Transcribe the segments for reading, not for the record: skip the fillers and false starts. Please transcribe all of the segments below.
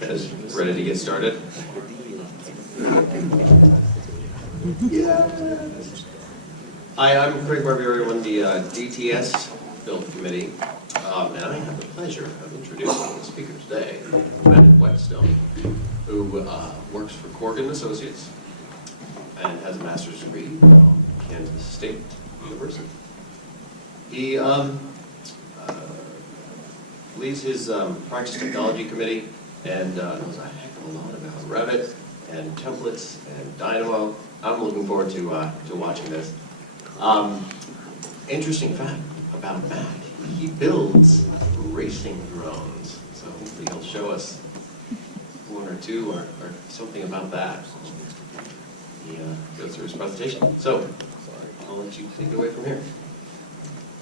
Guys, ready to get started? Hi, I'm Craig Barbieri, one of the DTS Build Committee, and I have the pleasure of introducing the speaker today, Matt Whetstone, who works for Corgan Associates and has a master's degree from Kansas State University. He leads his practice technology committee and knows a heck of a lot about Revit and templates and Dynamo. I'm looking forward to watching this. Interesting fact about Matt, he builds racing drones. So hopefully he'll show us one or two or something about that. He goes through his presentation. So I'll let you take it away from here.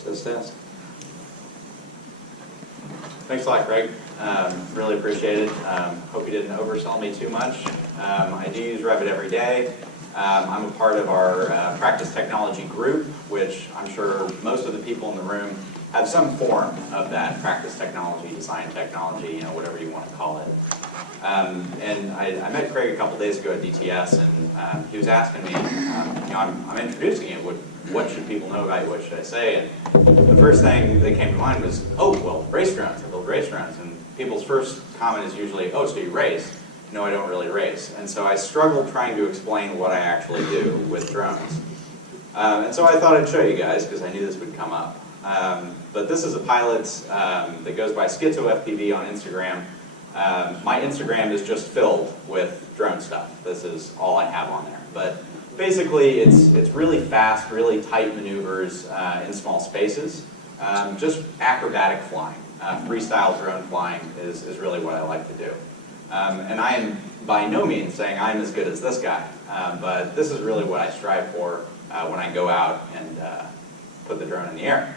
Test. Thanks a lot, Craig. Really appreciate it. Hope you didn't oversell me too much. I do use Revit every day. I'm a part of our practice technology group, which I'm sure most of the people in the room have some form of that practice technology, design technology, whatever you want to call it. And I met Craig a couple days ago at DTS, and he was asking me, I'm introducing you. What should people know about you? What should I say? And the first thing that came to mind was, oh, well, race drones. I build race drones. And people's first comment is usually, oh, so you race? No, I don't really race. And so I struggled trying to explain what I actually do with drones. And so I thought I'd show you guys, because I knew this would come up. But this is a pilot that goes by SchizoFPV on Instagram. My Instagram is just filled with drone stuff. This is all I have on there. But basically, it's really fast, really tight maneuvers in small spaces. Just acrobatic flying. Freestyle drone flying is really what I like to do. And I am by no means saying I'm as good as this guy, but this is really what I strive for when I go out and put the drone in the air.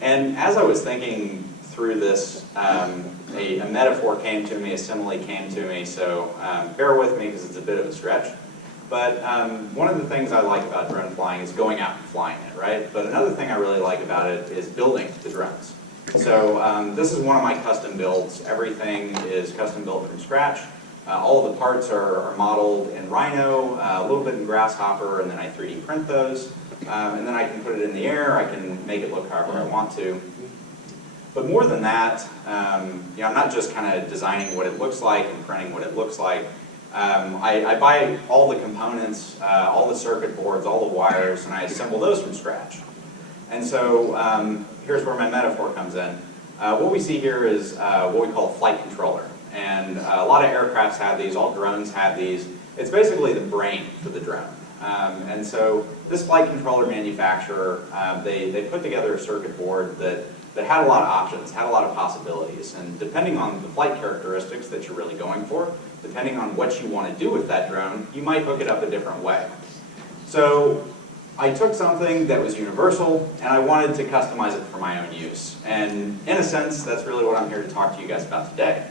And as I was thinking through this, a metaphor came to me, a simile came to me, so bear with me because it's a bit of a stretch. But one of the things I like about drone flying is going out and flying it, right? But another thing I really like about it is building the drones. So this is one of my custom builds. Everything is custom built from scratch. All of the parts are modeled in Rhino, a little bit in Grasshopper, and then I 3D print those. And then I can put it in the air. I can make it look however I want to. But more than that, I'm not just kind of designing what it looks like and printing what it looks like. I buy all the components, all the circuit boards, all the wires, and I assemble those from scratch. And so here's where my metaphor comes in. What we see here is what we call a flight controller. And a lot of aircrafts have these, all drones have these. It's basically the brain for the drone. And so this flight controller manufacturer, they put together a circuit board that had a lot of options, had a lot of possibilities. And depending on the flight characteristics that you're really going for, depending on what you want to do with that drone, you might hook it up a different way. So I took something that was universal, and I wanted to customize it for my own use. And in a sense, that's really what I'm here to talk to you guys about today.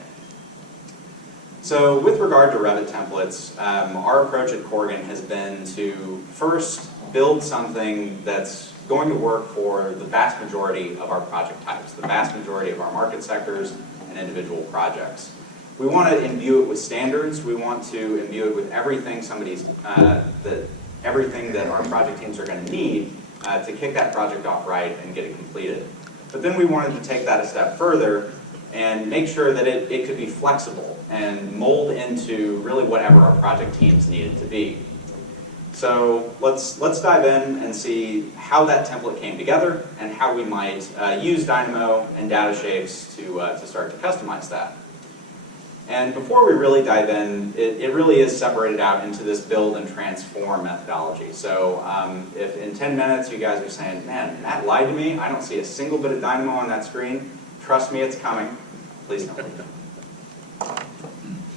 So with regard to Revit templates, our approach at Corgan has been to first build something that's going to work for the vast majority of our project types, the vast majority of our market sectors and individual projects. We want to imbue it with standards. We want to imbue it with everything everything that our project teams are going to need to kick that project off right and get it completed. But then we wanted to take that a step further and make sure that it could be flexible and mold into really whatever our project teams need it to be. So let's dive in and see how that template came together and how we might use Dynamo and data shapes to start to customize that. And before we really dive in, it really is separated out into this build and transform methodology. So if in 10 minutes you guys are saying, man, Matt lied to me, I don't see a single bit of Dynamo on that screen, trust me, it's coming. Please don't leave.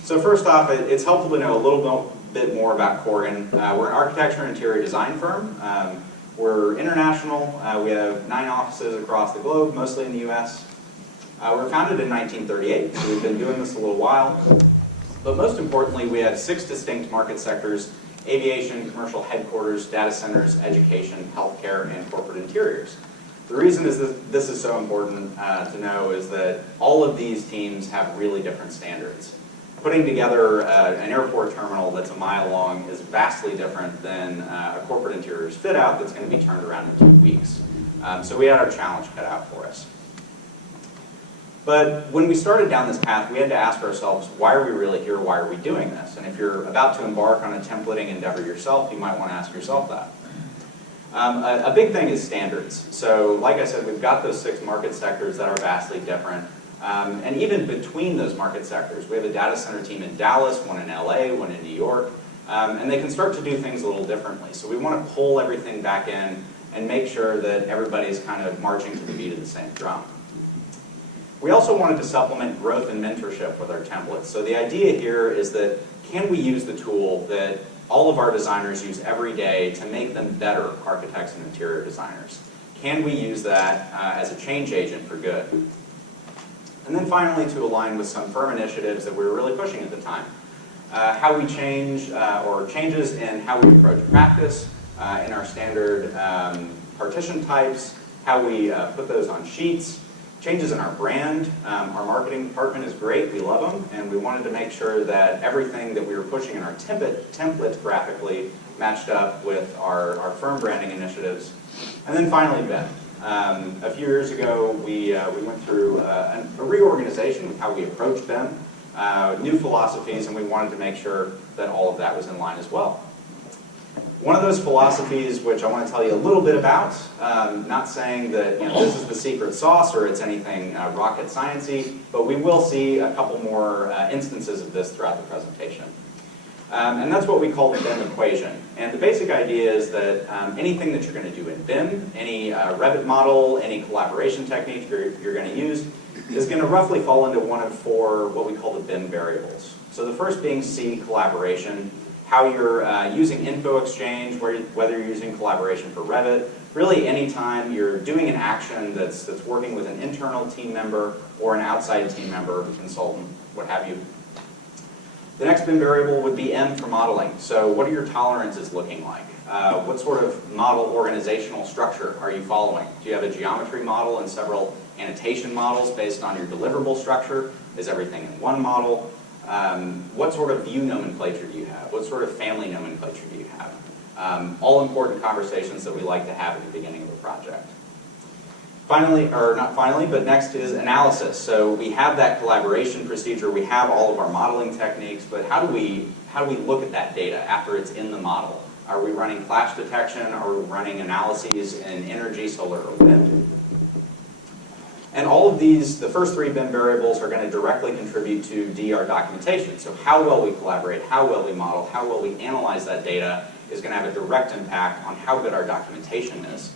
So first off, it's helpful to know a little bit more about Corgan. We're an architecture and interior design firm. We're international. We have 9 offices across the globe, mostly in the US. We were founded in 1938, so we've been doing this a little while. But most importantly, we have 6 distinct market sectors: aviation, commercial headquarters, data centers, education, healthcare, and corporate interiors. The reason is that this is so important to know is that all of these teams have really different standards. Putting together an airport terminal that's a mile long is vastly different than a corporate interiors fit out that's going to be turned around in 2 weeks. So we had our challenge cut out for us. But when we started down this path, we had to ask ourselves, why are we really here? Why are we doing this? And if you're about to embark on a templating endeavor yourself, you might want to ask yourself that. A big thing is standards. So like I said, we've got those 6 market sectors that are vastly different. And even between those market sectors, we have a data center team in Dallas, one in LA, one in New York, and they can start to do things a little differently. So we want to pull everything back in and make sure that everybody's kind of marching to the beat of the same drum. We also wanted to supplement growth and mentorship with our templates. So the idea here is that can we use the tool that all of our designers use every day to make them better architects and interior designers? Can we use that as a change agent for good? And then finally, to align with some firm initiatives that we were really pushing at the time. How we change, or changes in how we approach practice in our standard partition types, how we put those on sheets, changes in our brand. Our marketing department is great, we love them, and we wanted to make sure that everything that we were pushing in our templates graphically matched up with our firm branding initiatives. And then finally, BIM. A few years ago, we went through a reorganization of how we approach BIM, new philosophies, and we wanted to make sure that all of that was in line as well. One of those philosophies, which I want to tell you a little bit about, not saying that this is the secret sauce or it's anything rocket sciencey, but we will see a couple more instances of this throughout the presentation. And that's what we call the BIM equation. And the basic idea is that anything that you're going to do in BIM, any Revit model, any collaboration technique you're going to use, is going to roughly fall into one of 4 what we call the BIM variables. So the first being C, collaboration, how you're using info exchange, whether you're using collaboration for Revit. Really anytime you're doing an action that's working with an internal team member or an outside team member, consultant, what have you. The next BIM variable would be M for modeling. So what are your tolerances looking like? What sort of model organizational structure are you following? Do you have a geometry model and several annotation models based on your deliverable structure? Is everything in one model? What sort of view nomenclature do you have? What sort of family nomenclature do you have? All important conversations that we like to have at the beginning of a project. Finally, or not finally, but next is analysis. So we have that collaboration procedure, we have all of our modeling techniques, but how do we look at that data after it's in the model? Are we running clash detection? Are we running analyses in energy, solar, or wind? And all of these, the first 3 BIM variables are going to directly contribute to DR documentation. So how well we collaborate, how well we model, how well we analyze that data is going to have a direct impact on how good our documentation is.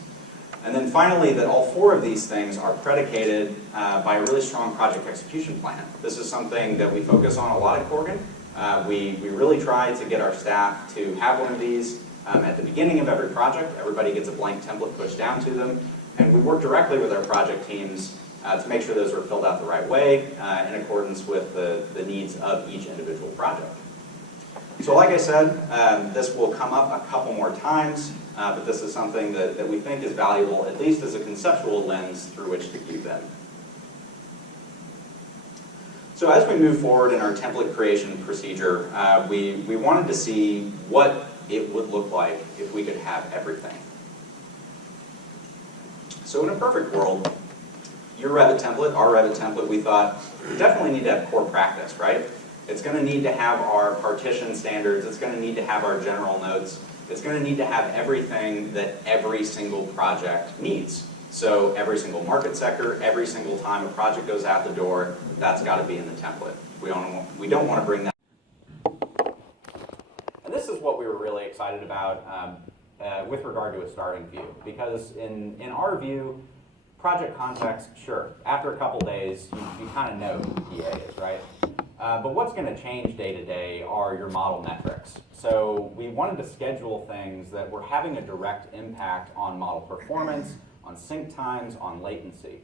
And then finally, that all 4 of these things are predicated by a really strong project execution plan. This is something that we focus on a lot at Corgan. We really try to get our staff to have one of these at the beginning of every project. Everybody gets a blank template pushed down to them. And we work directly with our project teams to make sure those are filled out the right way in accordance with the needs of each individual project. So like I said, this will come up a couple more times, but this is something that we think is valuable, at least as a conceptual lens through which to view them. So as we move forward in our template creation procedure, we wanted to see what it would look like if we could have everything. So in a perfect world, your Revit template, our Revit template, we thought, we definitely need to have core practice, right? It's going to need to have our partition standards, it's going to need to have our general notes, it's going to need to have everything that every single project needs. So every single market sector, every single time a project goes out the door, that's got to be in the template. We don't want to bring that. And this is what we were really excited about with regard to a starting view, because in our view, project context, sure, after a couple days, you kind of know who the PA is, right? But what's going to change day to day are your model metrics. So we wanted to schedule things that were having a direct impact on model performance, on sync times, on latency.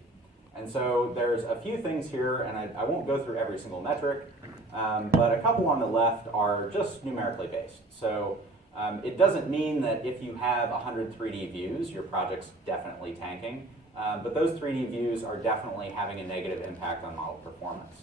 And so there's a few things here, and I won't go through every single metric, but a couple on the left are just numerically based. So it doesn't mean that if you have 100 3D views, your project's definitely tanking. But those 3D views are definitely having a negative impact on model performance.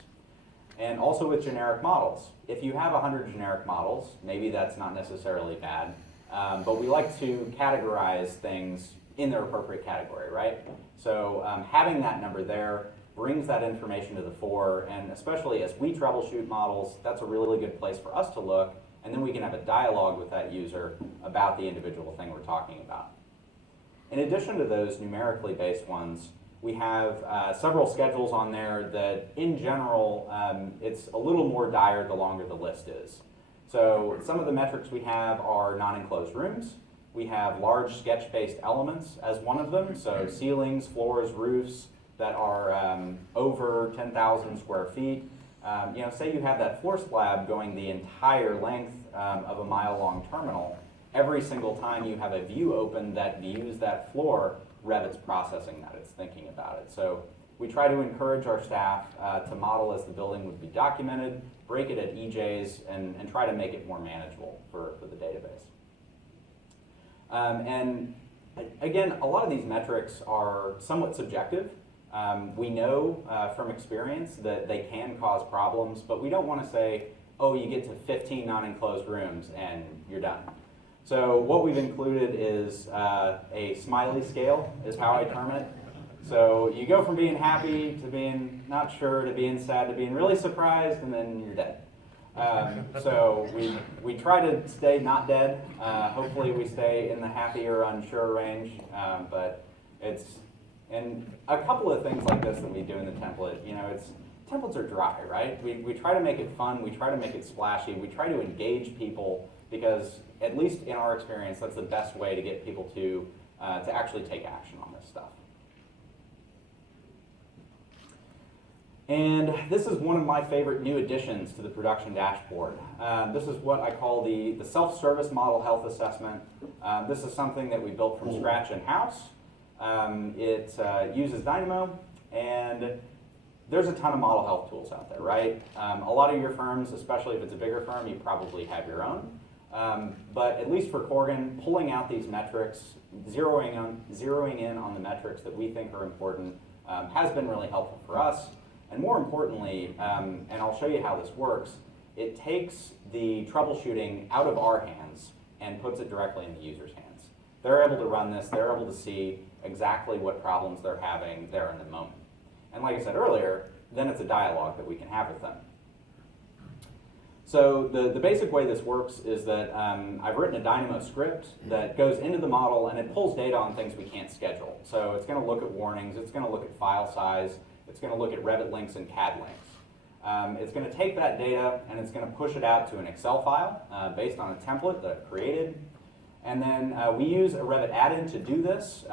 and also with generic models. If you have 100 generic models, maybe that's not necessarily bad, but we like to categorize things in their appropriate category, right? So having that number there brings that information to the fore, and especially as we troubleshoot models, that's a really good place for us to look, and then we can have a dialogue with that user about the individual thing we're talking about. In addition to those numerically based ones, we have several schedules on there that, in general, it's a little more dire the longer the list is. So some of the metrics we have are non-enclosed rooms. We have large sketch-based elements as one of them, so ceilings, floors, roofs that are over 10,000 square feet. Say you have that floor slab going the entire length of a mile-long terminal. Every single time you have a view open that views that floor, Revit's processing that, it's thinking about it. So we try to encourage our staff to model as the building would be documented, break it at EJs, and try to make it more manageable for the database. And again, a lot of these metrics are somewhat subjective. We know from experience that they can cause problems, but we don't want to say, oh, you get to 15 non-enclosed rooms and you're done. So what we've included is a smiley scale, is how I term it. So you go from being happy to being not sure to being sad to being really surprised, and then you're dead. So we try to stay not dead. Hopefully we stay in the happy or unsure range, but and a couple of things like this that we do in the template, templates are dry, right? We try to make it fun, we try to make it splashy, we try to engage people, because at least in our experience, that's the best way to get people to actually take action on this stuff. And this is one of my favorite new additions to the production dashboard. This is what I call the self-service model health assessment. This is something that we built from scratch in-house. It uses Dynamo, and there's a ton of model health tools out there, right? A lot of your firms, especially if it's a bigger firm, you probably have your own. But at least for Corgan, pulling out these metrics, zeroing in on the metrics that we think are important has been really helpful for us. And more importantly, and I'll show you how this works, it takes the troubleshooting out of our hands and puts it directly in the user's hands. They're able to run this, they're able to see exactly what problems they're having there in the moment. And like I said earlier, then it's a dialogue that we can have with them. So the basic way this works is that I've written a Dynamo script that goes into the model and it pulls data on things we can't schedule. So it's going to look at warnings, it's going to look at file size, it's going to look at Revit links and CAD links. It's going to take that data and it's going to push it out to an Excel file based on a template that I've created. And then we use a Revit add-in to do this,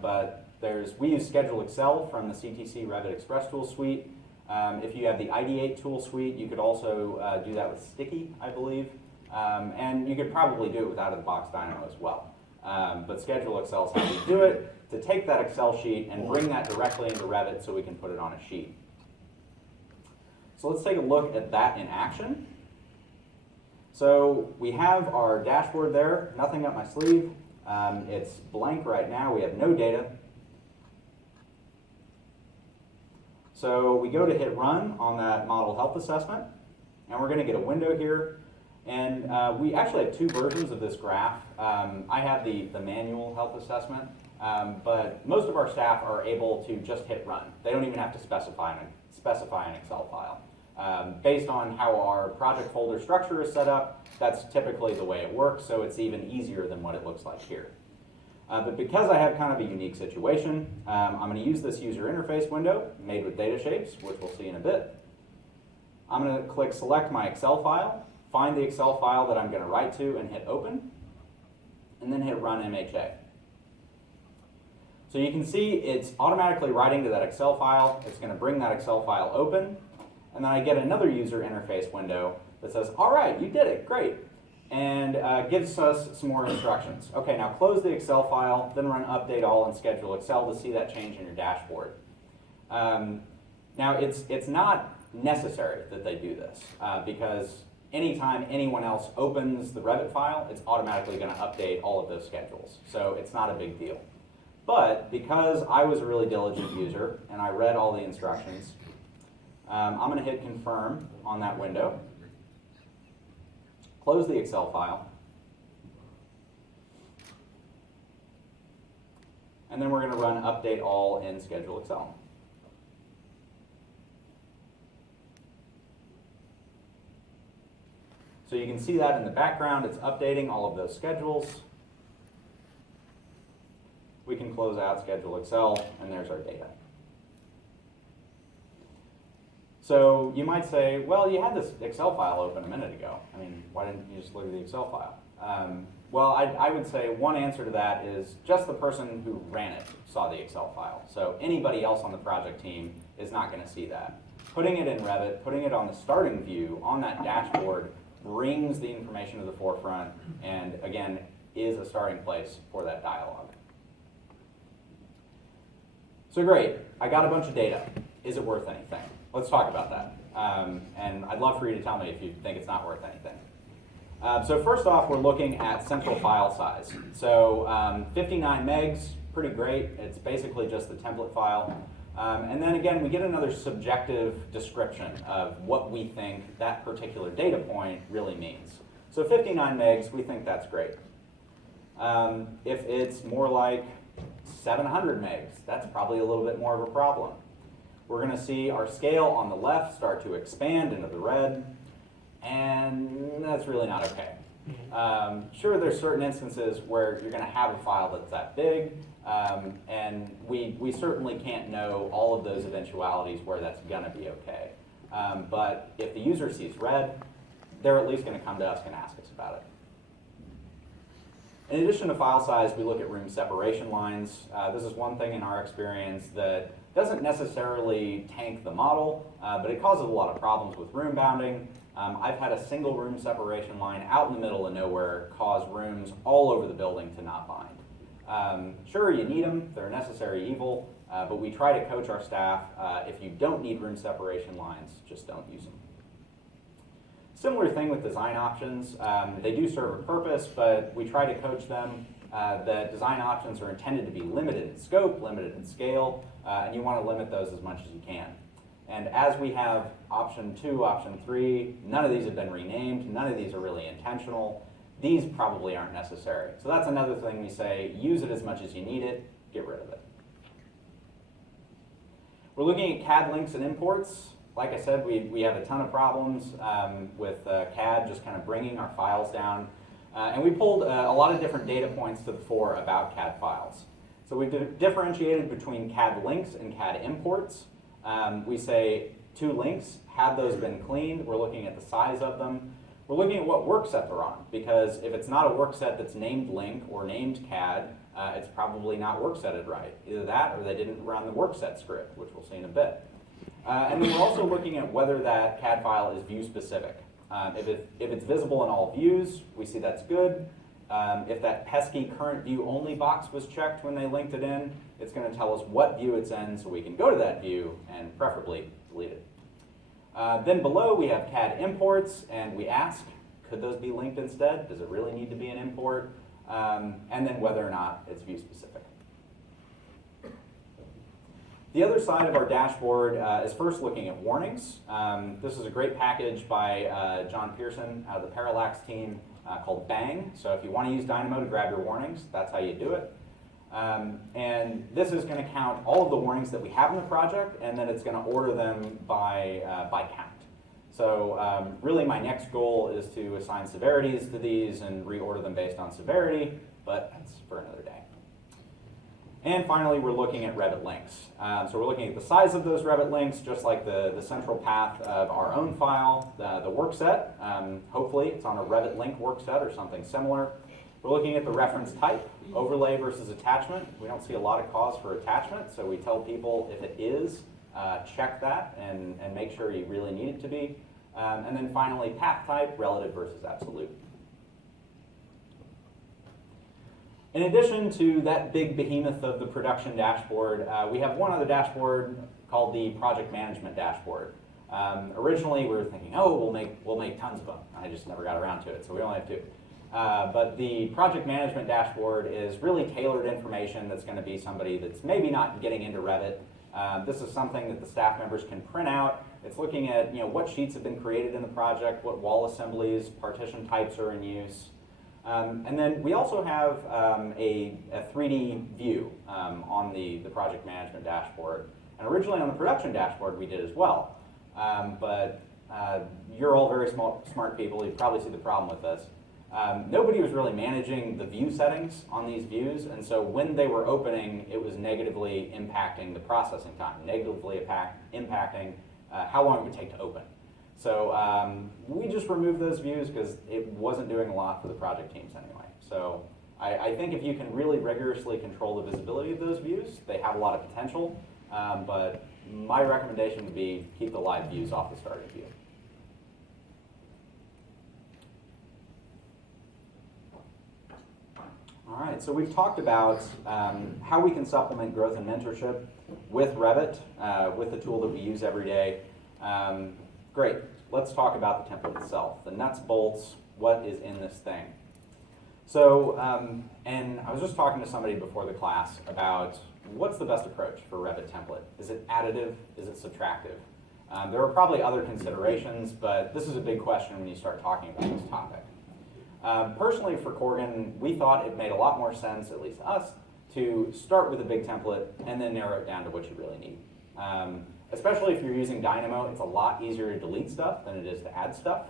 but we use Schedule Excel from the CTC Revit Express tool suite. If you have the Ideate tool suite, you could also do that with Sticky, I believe. And you could probably do it with out-of-the-box Dynamo as well. But Schedule Excel is how we do it, to take that Excel sheet and bring that directly into Revit so we can put it on a sheet. So let's take a look at that in action. So we have our dashboard there, nothing up my sleeve. It's blank right now, we have no data. So we go to hit run on that model health assessment, and we're going to get a window here. And we actually have two versions of this graph. I have the manual health assessment, but most of our staff are able to just hit run. They don't even have to specify an Excel file. Based on how our project folder structure is set up, that's typically the way it works, so it's even easier than what it looks like here. But because I have kind of a unique situation, I'm going to use this user interface window made with data shapes, which we'll see in a bit. I'm going to click select my Excel file, find the Excel file that I'm going to write to and hit open, and then hit run MHA. So you can see it's automatically writing to that Excel file. It's going to bring that Excel file open, and then I get another user interface window that says, all right, you did it, great. And gives us some more instructions. Okay, now close the Excel file, then run update all in Schedule Excel to see that change in your dashboard. Now it's not necessary that they do this because anytime anyone else opens the Revit file, it's automatically going to update all of those schedules. So it's not a big deal. But because I was a really diligent user and I read all the instructions, I'm going to hit confirm on that window, close the Excel file, and then we're going to run update all in schedule Excel. So you can see that in the background, it's updating all of those schedules. We can close out schedule Excel, and there's our data. So you might say, well, you had this Excel file open a minute ago. I mean, why didn't you just look at the Excel file? Well, I would say one answer to that is just the person who ran it saw the Excel file. So anybody else on the project team is not going to see that. Putting it in Revit, putting it on the starting view on that dashboard brings the information to the forefront and, again, is a starting place for that dialogue. So great, I got a bunch of data. Is it worth anything? Let's talk about that. And I'd love for you to tell me if you think it's not worth anything. So first off, we're looking at central file size. So 59 megs, pretty great. It's basically just the template file. And then again, we get another subjective description of what we think that particular data point really means. So 59 megs, we think that's great. If it's more like 700 megs, that's probably a little bit more of a problem. We're going to see our scale on the left start to expand into the red, and that's really not okay. Sure, there's certain instances where you're going to have a file that's that big, and we certainly can't know all of those eventualities where that's going to be okay. But if the user sees red, they're at least going to come to us and ask us about it. In addition to file size, we look at room separation lines. This is one thing in our experience that doesn't necessarily tank the model, but it causes a lot of problems with room bounding. I've had a single room separation line out in the middle of nowhere cause rooms all over the building to not bind. Sure, you need them, they're a necessary evil, but we try to coach our staff, if you don't need room separation lines, just don't use them. Similar thing with design options. They do serve a purpose, but we try to coach them that design options are intended to be limited in scope, limited in scale, and you want to limit those as much as you can. And as we have option 2, option 3, none of these have been renamed, none of these are really intentional. These probably aren't necessary. So that's another thing we say, use it as much as you need it, get rid of it. We're looking at CAD links and imports. Like I said, we have a ton of problems with CAD just kind of bringing our files down. And we pulled a lot of different data points to the fore about CAD files. So we've differentiated between CAD links and CAD imports. We say 2 links, have those been cleaned? We're looking at the size of them. We're looking at what work set they're on, because if it's not a work set that's named link or named CAD, it's probably not work setted right. Either that or they didn't run the work set script, which we'll see in a bit. And then we're also looking at whether that CAD file is view specific. If it's visible in all views, we see that's good. If that pesky current view only box was checked when they linked it in, it's going to tell us what view it's in so we can go to that view and preferably delete it. Then below we have CAD imports, and we ask, could those be linked instead? Does it really need to be an import? And then whether or not it's view specific. The other side of our dashboard is first looking at warnings. This is a great package by John Pearson out of the Parallax team called Bang. So if you want to use Dynamo to grab your warnings, that's how you do it. And this is going to count all of the warnings that we have in the project, and then it's going to order them by count. So really my next goal is to assign severities to these and reorder them based on severity, but that's for another day. And finally, we're looking at Revit links. So we're looking at the size of those Revit links, just like the central path of our own file, the work set. Hopefully, it's on a Revit link work set or something similar. We're looking at the reference type, overlay versus attachment. We don't see a lot of cause for attachment, so we tell people if it is, check that and make sure you really need it to be. And then finally, path type, relative versus absolute. In addition to that big behemoth of the production dashboard, we have one other dashboard called the project management dashboard. Originally, we were thinking, oh, we'll make tons of them. I just never got around to it, so we only have 2. But the project management dashboard is really tailored information that's going to be somebody that's maybe not getting into Revit, This is something that the staff members can print out. It's looking at what sheets have been created in the project, what wall assemblies, partition types are in use. And then we also have a 3D view on the project management dashboard. And originally on the production dashboard we did as well. But you're all very smart people. You probably see the problem with this. Nobody was really managing the view settings on these views, and so when they were opening, it was negatively impacting the processing time, negatively impacting how long it would take to open. So we just removed those views because it wasn't doing a lot for the project teams anyway. So I think if you can really rigorously control the visibility of those views, they have a lot of potential, but my recommendation would be keep the live views off the starting view. All right, so we've talked about how we can supplement growth and mentorship with Revit, with the tool that we use every day. Great, let's talk about the template itself, the nuts, bolts, what is in this thing. So, and I was just talking to somebody before the class about what's the best approach for Revit template. Is it additive? Is it subtractive? There are probably other considerations, but this is a big question when you start talking about this topic. Personally, for Corgan, we thought it made a lot more sense, at least us, to start with a big template and then narrow it down to what you really need. Especially if you're using Dynamo, it's a lot easier to delete stuff than it is to add stuff.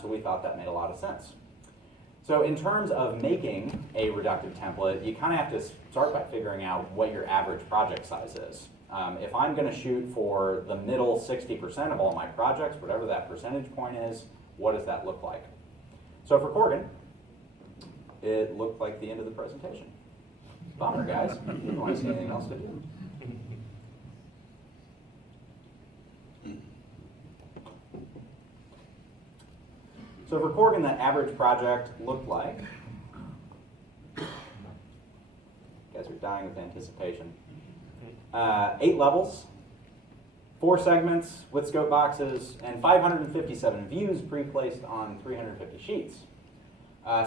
So we thought that made a lot of sense. So in terms of making a reductive template, you kind of have to start by figuring out what your average project size is. If I'm going to shoot for the middle 60% of all my projects, whatever that percentage point is, what does that look like? So for Corgan, it looked like the end of the presentation. Bummer, guys. You didn't want to see anything else to do. So for Corgan, that average project looked like, you guys are dying with anticipation, 8 levels, 4 segments with scope boxes, and 557 views pre-placed on 350 sheets.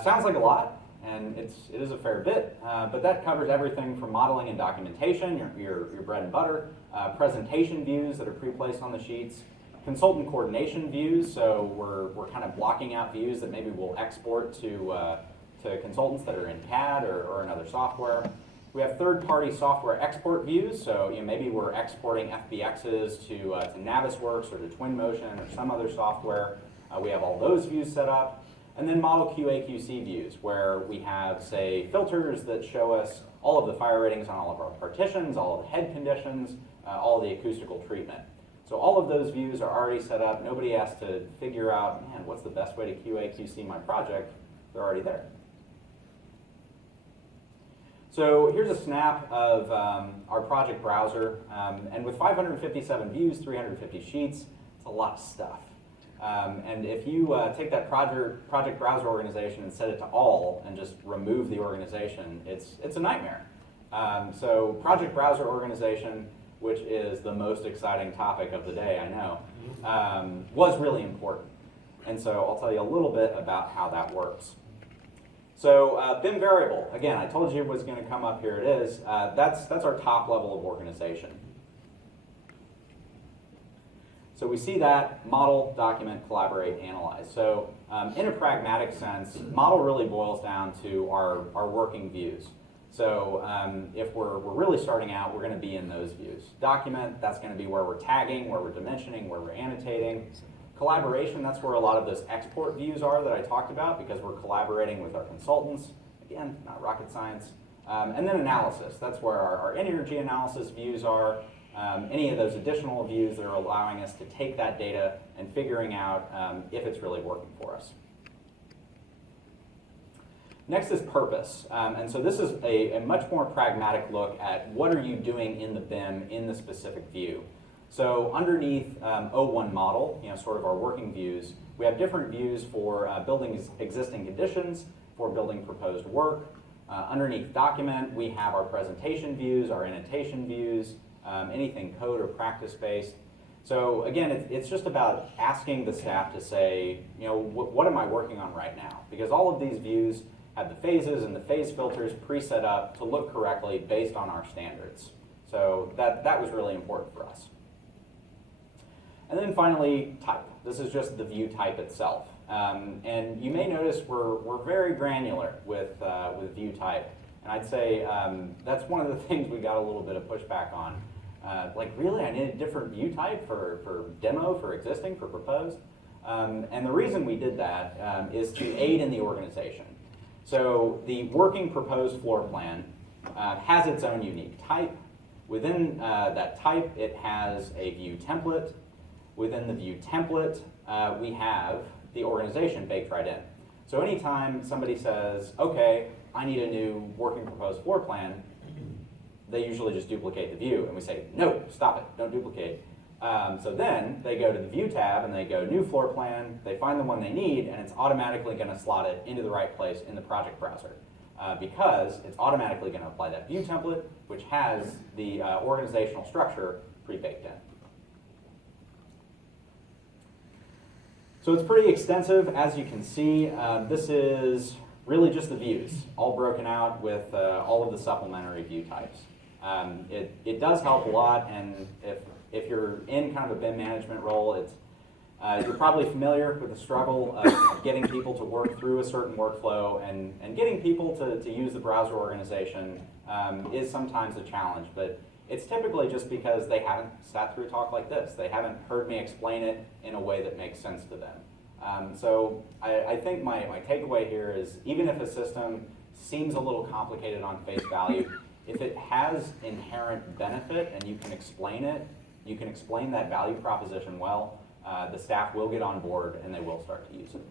Sounds like a lot, and it is a fair bit, but that covers everything from modeling and documentation, your bread and butter, presentation views that are pre-placed on the sheets, consultant coordination views, so we're kind of blocking out views that maybe we'll export to consultants that are in CAD or another software. We have third-party software export views, so maybe we're exporting FBXs to Navisworks or to Twinmotion or some other software. We have all those views set up. And then model QA/QC views, where we have, say, filters that show us all of the fire ratings on all of our partitions, all of the head conditions, all of the acoustical treatment. So all of those views are already set up. Nobody has to figure out, man, what's the best way to QA/QC my project? They're already there. So here's a snap of our project browser, and with 557 views, 350 sheets, it's a lot of stuff. And if you take that project browser organization and set it to all and just remove the organization, it's a nightmare. So project browser organization, which is the most exciting topic of the day, I know, was really important. And so I'll tell you a little bit about how that works. So BIM variable, again, I told you it was going to come up, here it is. That's our top level of organization. So we see that model, document, collaborate, analyze. So in a pragmatic sense, model really boils down to our working views. So if we're really starting out, we're going to be in those views. Document, that's going to be where we're tagging, where we're dimensioning, where we're annotating. Collaboration, that's where a lot of those export views are that I talked about, because we're collaborating with our consultants. Again, not rocket science. And then analysis, that's where our energy analysis views are. Any of those additional views that are allowing us to take that data and figuring out if it's really working for us. Next is purpose. And so this is a much more pragmatic look at what are you doing in the BIM in the specific view. So underneath O1 model, sort of our working views, we have different views for building existing conditions, for building proposed work. Underneath document, we have our presentation views, our annotation views, anything code or practice-based. So again, it's just about asking the staff to say, what am I working on right now? Because all of these views have the phases and the phase filters preset up to look correctly based on our standards. So that was really important for us. And then finally, type. This is just the view type itself. And you may notice we're very granular with view type. And I'd say that's one of the things we got a little bit of pushback on. Like, really, I need a different view type for demo, for existing, for proposed? And the reason we did that is to aid in the organization. So the working proposed floor plan has its own unique type. Within that type, it has a view template. Within the view template, we have the organization baked right in. So anytime somebody says, okay, I need a new working proposed floor plan, they usually just duplicate the view, and we say, no, stop it, don't duplicate. So then they go to the view tab and they go new floor plan, they find the one they need, and it's automatically going to slot it into the right place in the project browser because it's automatically going to apply that view template, which has the organizational structure pre-baked in. So it's pretty extensive, as you can see. This is really just the views, all broken out with all of the supplementary view types. It does help a lot, and if you're in kind of a BIM management role, it's you're probably familiar with the struggle of getting people to work through a certain workflow, and getting people to use the browser organization is sometimes a challenge, but it's typically just because they haven't sat through a talk like this. They haven't heard me explain it in a way that makes sense to them. So I think my takeaway here is, even if a system seems a little complicated on face value, if it has inherent benefit and you can explain it, you can explain that value proposition well, the staff will get on board and they will start to use it.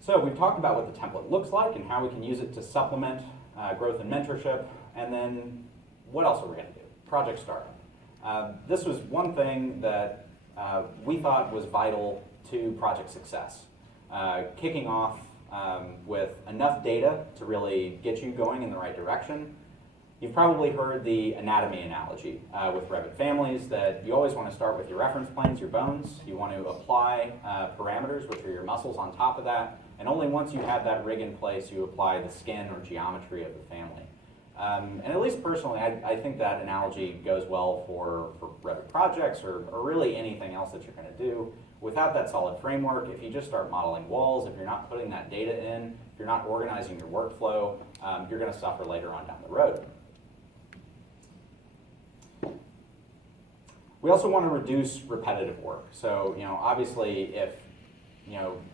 So we've talked about what the template looks like and how we can use it to supplement growth and mentorship, and then what else are we going to do? Project startup. This was one thing that we thought was vital to project success. Kicking off with enough data to really get you going in the right direction. You've probably heard the anatomy analogy with Revit families, that you always want to start with your reference planes, your bones. You want to apply parameters, which are your muscles, on top of that. And only once you have that rig in place, you apply the skin or geometry of the family. And at least personally, I think that analogy goes well for Revit projects or really anything else that you're going to do. Without that solid framework, if you just start modeling walls, if you're not putting that data in, if you're not organizing your workflow, you're going to suffer later on down the road. We also want to reduce repetitive work. So, obviously, if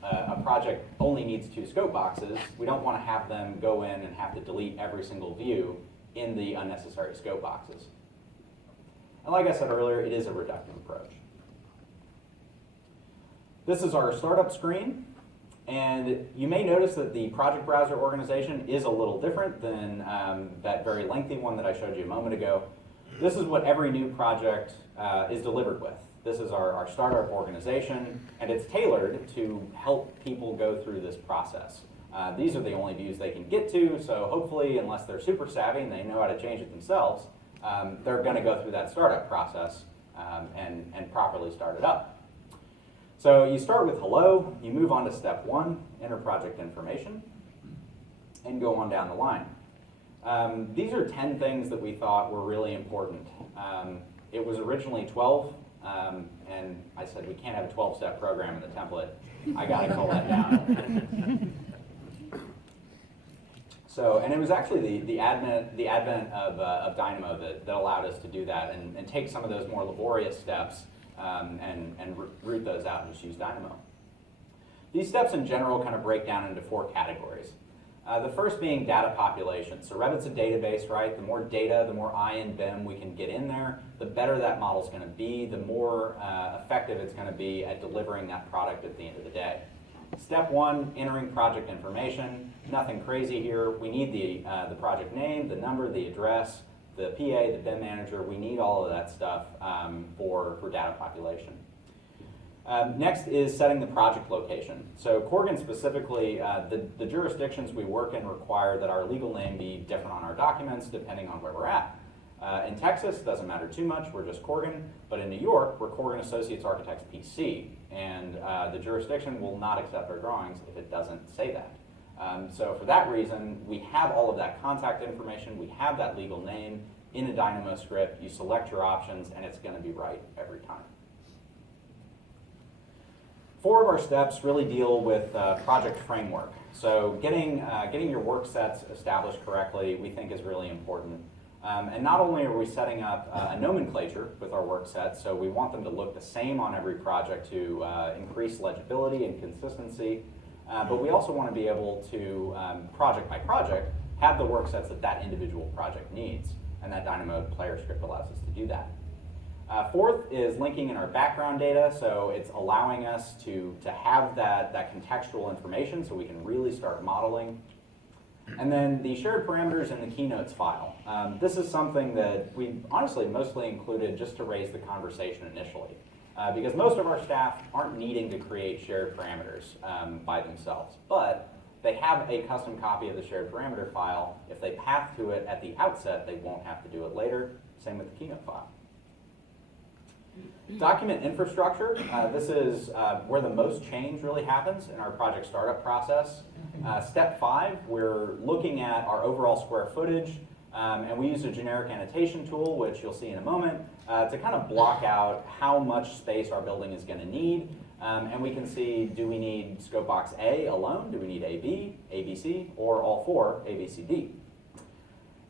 a project only needs 2 scope boxes, we don't want to have them go in and have to delete every single view in the unnecessary scope boxes. And like I said earlier, it is a reductive approach. This is our startup screen, and you may notice that the project browser organization is a little different than that very lengthy one that I showed you a moment ago. This is what every new project is delivered with. This is our startup organization, and it's tailored to help people go through this process. These are the only views they can get to, so hopefully, unless they're super savvy and they know how to change it themselves, they're going to go through that startup process and properly start it up. So you start with hello, you move on to step 1, enter project information, and go on down the line. These are 10 things that we thought were really important. It was originally 12, and I said we can't have a 12-step program in the template. I got to cull that down. So, and it was actually the advent of Dynamo that allowed us to do that and take some of those more laborious steps and root those out and just use Dynamo. These steps in general kind of break down into 4 categories. The first being data population. So Revit's a database, right? The more data, the more I and BIM we can get in there, the better that model's going to be, the more effective it's going to be at delivering that product at the end of the day. Step 1, entering project information. Nothing crazy here. We need the project name, the number, the address, the PA, the BIM manager. We need all of that stuff for data population. Next is setting the project location. So Corgan specifically, the jurisdictions we work in require that our legal name be different on our documents depending on where we're at. In Texas, it doesn't matter too much, we're just Corgan, but in New York, we're Corgan Associates Architects PC, and the jurisdiction will not accept our drawings if it doesn't say that. So for that reason, we have all of that contact information, we have that legal name in a Dynamo script. You select your options, and it's going to be right every time. 4 of our steps really deal with project framework. So getting your work sets established correctly, we think is really important. And not only are we setting up a nomenclature with our work sets, so we want them to look the same on every project to increase legibility and consistency, but we also want to be able to, project by project, have the work sets that that individual project needs, and that Dynamo player script allows us to do that. 4th is linking in our background data, so it's allowing us to have that contextual information so we can really start modeling. And then the shared parameters in the keynotes file. This is something that we honestly mostly included just to raise the conversation initially, because most of our staff aren't needing to create shared parameters by themselves, but they have a custom copy of the shared parameter file. If they path to it at the outset, they won't have to do it later. Same with the keynote file. Document infrastructure, this is where the most change really happens in our project startup process. Step 5, we're looking at our overall square footage, and we use a generic annotation tool, which you'll see in a moment, to kind of block out how much space our building is going to need. And we can see, do we need scope box A alone? Do we need AB, ABC, or all 4, A, B, C, D?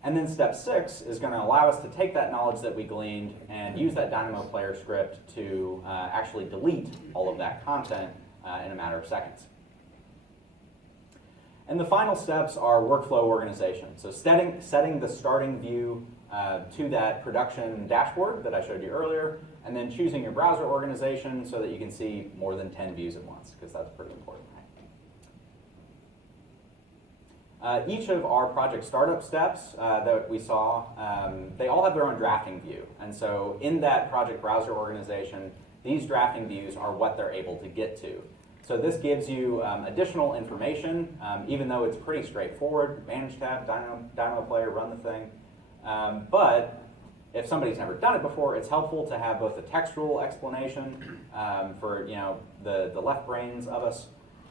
And then step 6 is going to allow us to take that knowledge that we gleaned and use that Dynamo player script to actually delete all of that content in a matter of seconds. And the final steps are workflow organization. So setting the starting view to that production dashboard that I showed you earlier, and then choosing your browser organization so that you can see more than 10 views at once, because that's pretty important. Each of our project startup steps that we saw, they all have their own drafting view. And so in that project browser organization, these drafting views are what they're able to get to. So this gives you additional information, even though it's pretty straightforward. Manage tab, Dynamo player, run the thing. But if somebody's never done it before, it's helpful to have both a textual explanation for the left brains of us,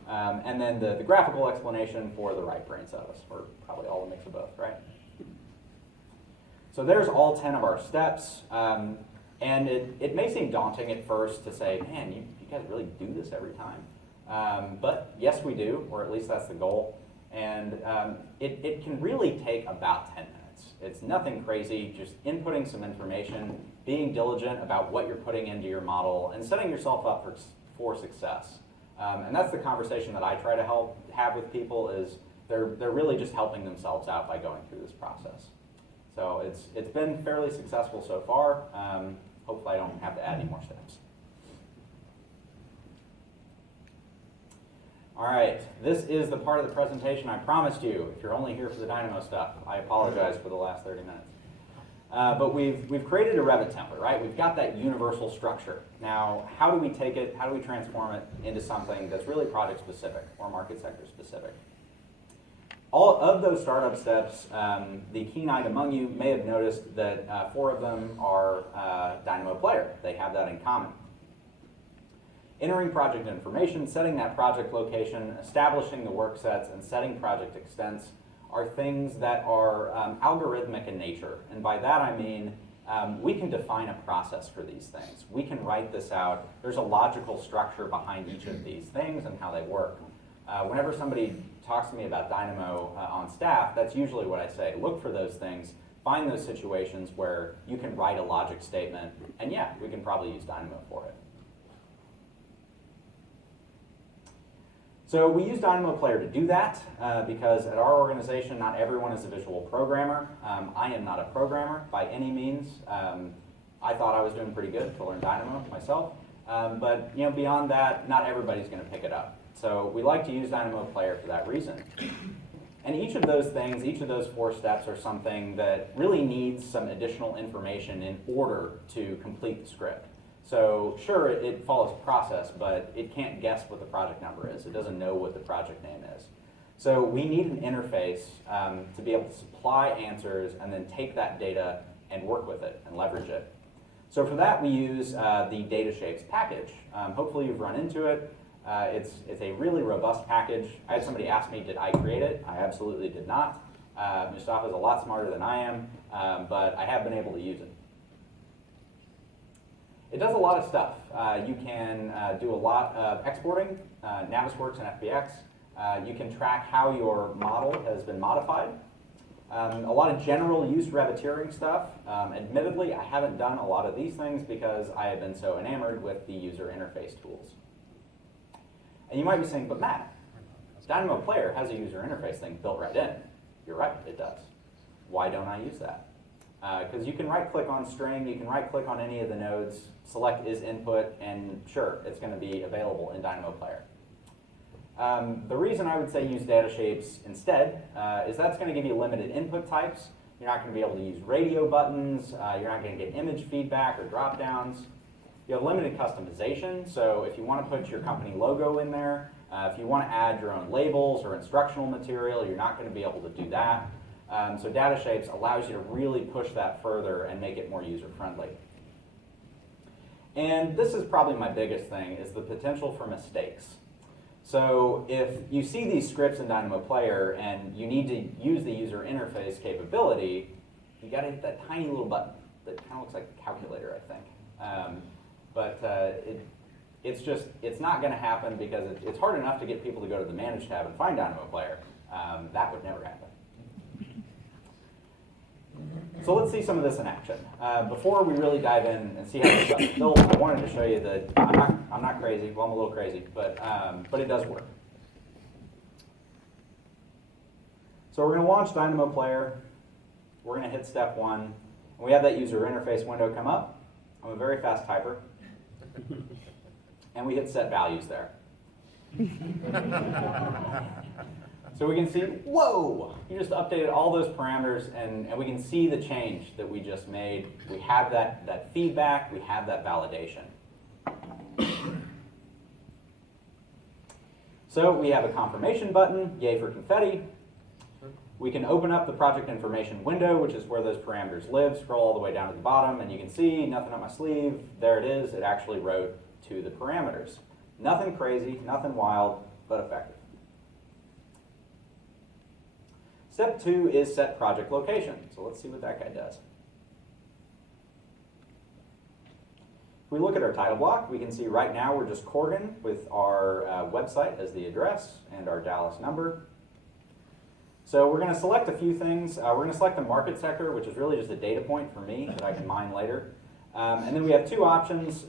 and then the graphical explanation for the right brains of us, or probably all a mix of both, right? So there's all 10 of our steps, and it may seem daunting at first to say, man, you guys really do this every time. But yes, we do, or at least that's the goal. And it can really take about 10 minutes. It's nothing crazy, just inputting some information, being diligent about what you're putting into your model, and setting yourself up for success. And that's the conversation that I try to have with people, is they're really just helping themselves out by going through this process. So it's been fairly successful so far. Hopefully I don't have to add any more steps. All right, this is the part of the presentation I promised you. If you're only here for the Dynamo stuff, I apologize for the last 30 minutes. But we've created a Revit template, right? We've got that universal structure. Now, how do we take it, how do we transform it into something that's really project specific or market sector specific? All of those startup steps, the keen-eyed among you may have noticed that 4 of them are Dynamo player. They have that in common. Entering project information, setting that project location, establishing the work sets, and setting project extents are things that are algorithmic in nature. And by that I mean we can define a process for these things. We can write this out. There's a logical structure behind each of these things and how they work. Whenever somebody talks to me about Dynamo on staff, that's usually what I say. Look for those things. Find those situations where you can write a logic statement. And yeah, we can probably use Dynamo for it. So we use Dynamo Player to do that because at our organization, not everyone is a visual programmer. I am not a programmer by any means. I thought I was doing pretty good to learn Dynamo myself. But beyond that, not everybody's going to pick it up. So we like to use Dynamo Player for that reason. And each of those things, each of those 4 steps are something that really needs some additional information in order to complete the script. So sure, it follows a process, but it can't guess what the project number is. It doesn't know what the project name is. So we need an interface to be able to supply answers and then take that data and work with it and leverage it. So for that, we use the data shapes package. Hopefully you've run into it. It's a really robust package. I had somebody ask me, did I create it? I absolutely did not. Mustafa's a lot smarter than I am, but I have been able to use it. It does a lot of stuff. You can do a lot of exporting, Navisworks and FBX. You can track how your model has been modified. A lot of general use Reviteering stuff. Admittedly, I haven't done a lot of these things because I have been so enamored with the user interface tools. And you might be saying, but Matt, Dynamo Player has a user interface thing built right in. You're right, it does. Why don't I use that? Because you can right-click on string, you can right-click on any of the nodes, select is input, and sure, it's going to be available in Dynamo Player. The reason I would say use data shapes instead is that's going to give you limited input types. You're not going to be able to use radio buttons. You're not going to get image feedback or drop-downs. You have limited customization, so if you want to put your company logo in there, if you want to add your own labels or instructional material, you're not going to be able to do that. So data shapes allows you to really push that further and make it more user-friendly. And this is probably my biggest thing, is the potential for mistakes. So if you see these scripts in Dynamo Player and you need to use the user interface capability, you got to hit that tiny little button that kind of looks like a calculator, I think. It's not going to happen because it's hard enough to get people to go to the Manage tab and find Dynamo Player. That would never happen. So let's see some of this in action. Before we really dive in and see how this stuff is built, I wanted to show you that I'm not crazy. Well, I'm a little crazy, but it does work. So we're going to launch Dynamo Player. We're going to hit step 1. And we have that user interface window come up. I'm a very fast typer. And we hit set values there. So we can see, whoa, you just updated all those parameters, and we can see the change that we just made. We have that feedback, we have that validation. So we have a confirmation button, yay for confetti. We can open up the project information window, which is where those parameters live, scroll all the way down to the bottom, and you can see, nothing up my sleeve, there it is, it actually wrote to the parameters. Nothing crazy, nothing wild, but effective. Step 2 is set project location. So let's see what that guy does. If we look at our title block, we can see right now we're just Corgan with our website as the address and our Dallas number. So we're going to select a few things. We're going to select the market sector, which is really just a data point for me that I can mine later. And then we have 2 options.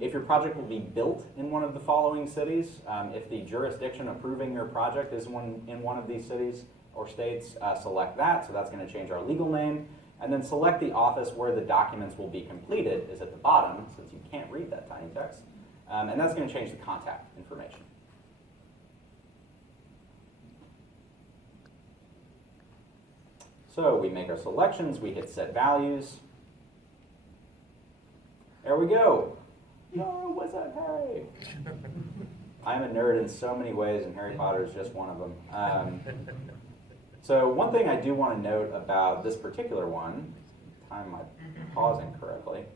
If your project will be built in one of the following cities, if the jurisdiction approving your project is in one of these cities or states, select that. So that's going to change our legal name. And then select the office where the documents will be completed is at the bottom, since you can't read that tiny text. And that's going to change the contact information. So we make our selections, we hit set values. There we go. No, what's that, Harry? I'm a nerd in so many ways, and Harry Potter is just one of them. So one thing I do want to note about this particular one, time my pausing correctly.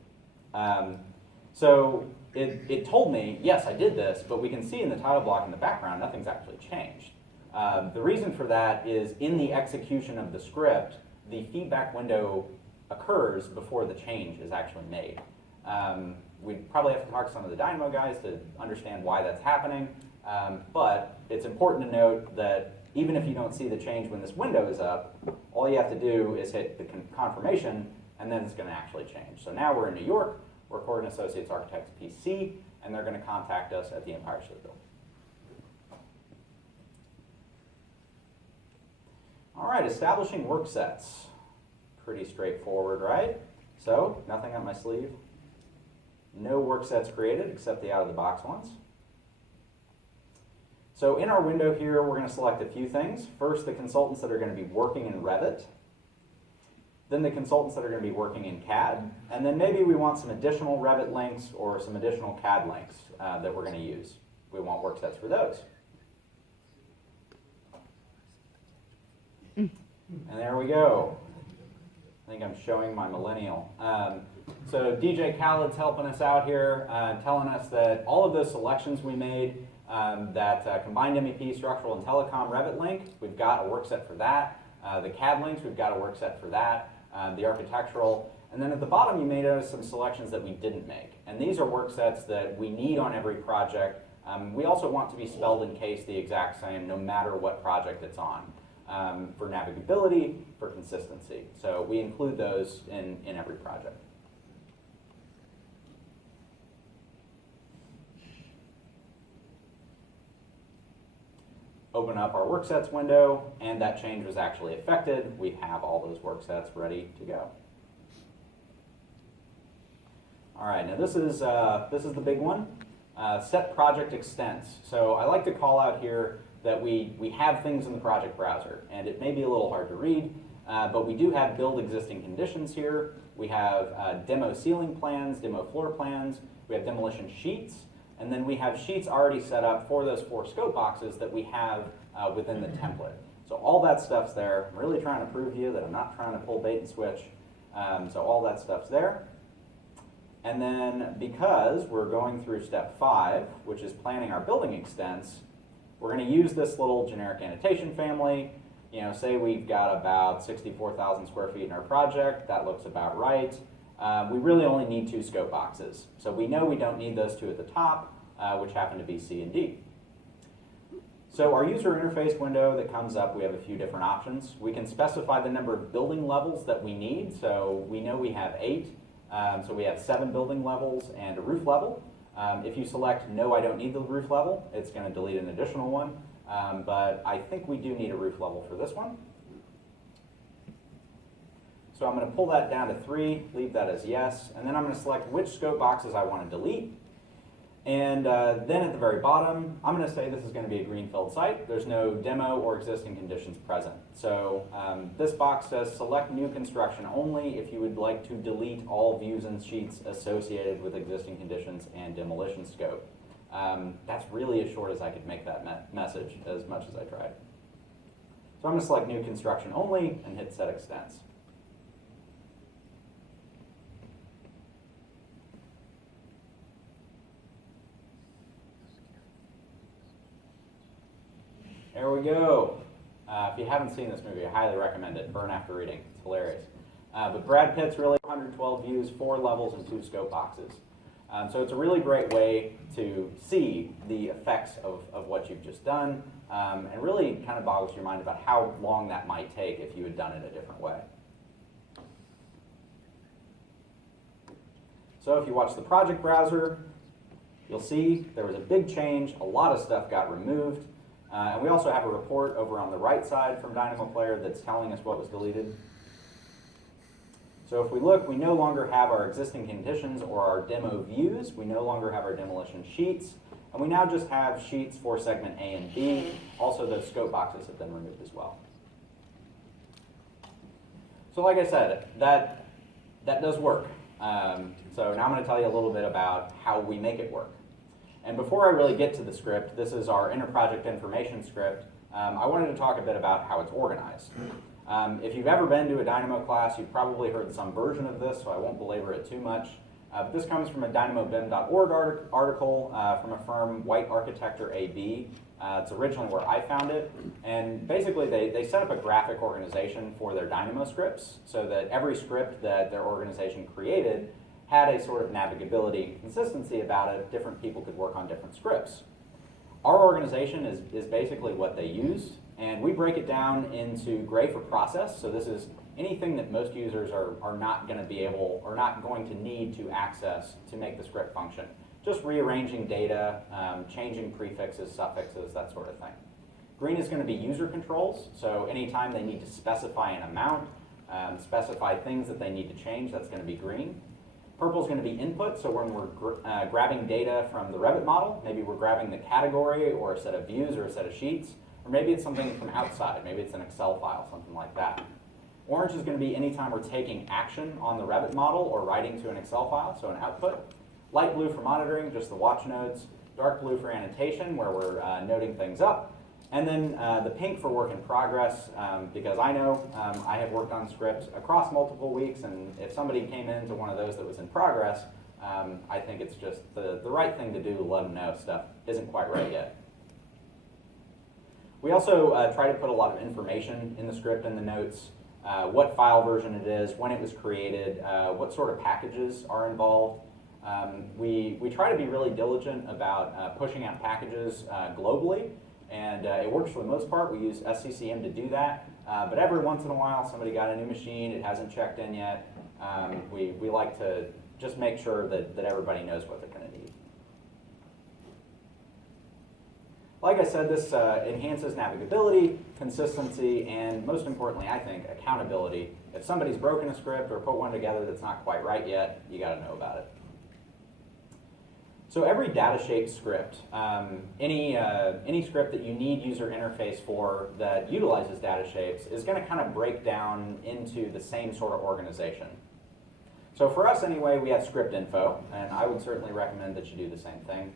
So it told me, yes, I did this, but we can see in the title block in the background, nothing's actually changed. The reason for that is in the execution of the script, the feedback window occurs before the change is actually made. We'd probably have to talk to some of the Dynamo guys to understand why that's happening, but it's important to note that even if you don't see the change when this window is up, all you have to do is hit the confirmation, and then it's going to actually change. So now we're in New York, we're Corgan Associates Architects PC, and they're going to contact us at the Empire State Building. All right, establishing work sets. Pretty straightforward, right? So, nothing on my sleeve. No work sets created except the out-of-the-box ones. So in our window here, we're going to select a few things. First, the consultants that are going to be working in Revit. Then the consultants that are going to be working in CAD. And then maybe we want some additional Revit links or some additional CAD links that we're going to use. We want work sets for those. And there we go. I think I'm showing my millennial. So DJ Khaled's helping us out here, telling us that all of those selections we made, that combined MEP, structural, and telecom Revit link, we've got a work set for that. The CAD links, we've got a work set for that. The architectural. And then at the bottom, you may notice some selections that we didn't make. And these are work sets that we need on every project. We also want to be spelled and cased the exact same no matter what project it's on, for navigability, for consistency. So we include those in every project. Open up our work sets window, and that change was actually affected. We have all those work sets ready to go. All right, now this is the big one. Set project extents. So I like to call out here that we have things in the project browser, and it may be a little hard to read, but we do have build existing conditions here. We have demo ceiling plans, demo floor plans, we have demolition sheets, and then we have sheets already set up for those 4 scope boxes that we have within the template. So all that stuff's there. I'm really trying to prove to you that I'm not trying to pull bait and switch. So all that stuff's there. And then because we're going through step 5, which is planning our building extents, we're going to use this little generic annotation family. You know, say we've got about 64,000 square feet in our project. That looks about right. We really only need 2 scope boxes. So we know we don't need those 2 at the top, which happen to be C and D. So our user interface window that comes up, we have a few different options. We can specify the number of building levels that we need. So we know we have 8. So we have 7 building levels and a roof level. If you select no, I don't need the roof level, it's going to delete an additional one. But I think we do need a roof level for this one. So I'm going to pull that down to 3, leave that as yes, and then I'm going to select which scope boxes I want to delete. And then at the very bottom, I'm going to say this is going to be a greenfield site. There's no demo or existing conditions present. So this box says select new construction only if you would like to delete all views and sheets associated with existing conditions and demolition scope. That's really as short as I could make that message, as much as I tried. So I'm going to select new construction only and hit set extents. There we go. If you haven't seen this movie, I highly recommend it. Burn after reading. It's hilarious. But Brad Pitt's really 112 views, 4 levels, and 2 scope boxes. So it's a really great way to see the effects of what you've just done, and really kind of boggles your mind about how long that might take if you had done it a different way. So if you watch the project browser, you'll see there was a big change. A lot of stuff got removed. And we also have a report over on the right side from Dynamo Player that's telling us what was deleted. So if we look, we no longer have our existing conditions or our demo views. We no longer have our demolition sheets. And we now just have sheets for segment A and B. Also, those scope boxes have been removed as well. So like I said, that does work. So now I'm going to tell you a little bit about how we make it work. And before I really get to the script, this is our inter-project information script. I wanted to talk a bit about how it's organized. If you've ever been to a Dynamo class, you've probably heard some version of this, so I won't belabor it too much. But this comes from a dynamobim.org article from a firm, White Architecture AB. It's originally where I found it. And basically, they set up a graphic organization for their Dynamo scripts so that every script that their organization created had a sort of navigability and consistency about it. Different people could work on different scripts. Our organization is basically what they used, and we break it down into gray for process. So this is anything that most users are not going to be able or not going to need to access to make the script function. Just rearranging data, changing prefixes, suffixes, that sort of thing. Green is going to be user controls. So anytime they need to specify an amount, specify things that they need to change, that's going to be green. Purple is going to be input, so when we're grabbing data from the Revit model, maybe we're grabbing the category or a set of views or a set of sheets, or maybe it's something from outside, maybe it's an Excel file, something like that. Orange is going to be anytime we're taking action on the Revit model or writing to an Excel file, so an output. Light blue for monitoring, just the watch nodes. Dark blue for annotation, where we're noting things up. And then the pink for work in progress, because I know I have worked on scripts across multiple weeks, and if somebody came into one of those that was in progress, I think it's just the right thing to do to let them know stuff isn't quite right yet. We also try to put a lot of information in the script and the notes, what file version it is, when it was created, what sort of packages are involved. We try to be really diligent about pushing out packages globally, and it works for the most part. We use SCCM to do that, but every once in a while somebody got a new machine, it hasn't checked in yet. We like to just make sure that everybody knows what they're going to need. Like I said, this enhances navigability, consistency, and most importantly, I think, accountability. If somebody's broken a script or put one together that's not quite right yet, you got to know about it. So every data shape script, any script that you need user interface for that utilizes data shapes is going to kind of break down into the same sort of organization. So for us anyway, we have script info, and I would certainly recommend that you do the same thing.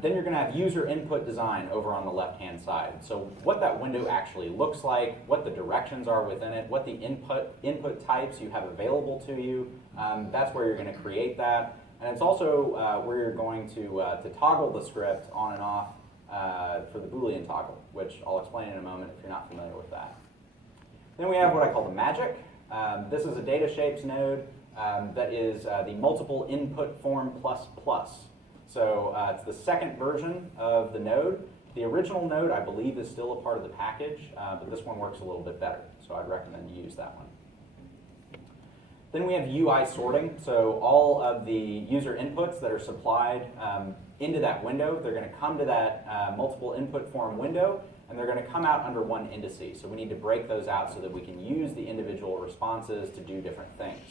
Then you're going to have user input design over on the left-hand side. So what that window actually looks like, what the directions are within it, what the input types you have available to you, that's where you're going to create that. And it's also where you're going to toggle the script on and off for the Boolean toggle, which I'll explain in a moment if you're not familiar with that. Then we have what I call the magic. This is a data shapes node that is the multiple input form plus plus. So it's the second version of the node. The original node, I believe, is still a part of the package, but this one works a little bit better, so I'd recommend you use that one. Then we have UI sorting, so all of the user inputs that are supplied into that window, they're going to come to that multiple input form window, and they're going to come out under one indice. So we need to break those out so that we can use the individual responses to do different things.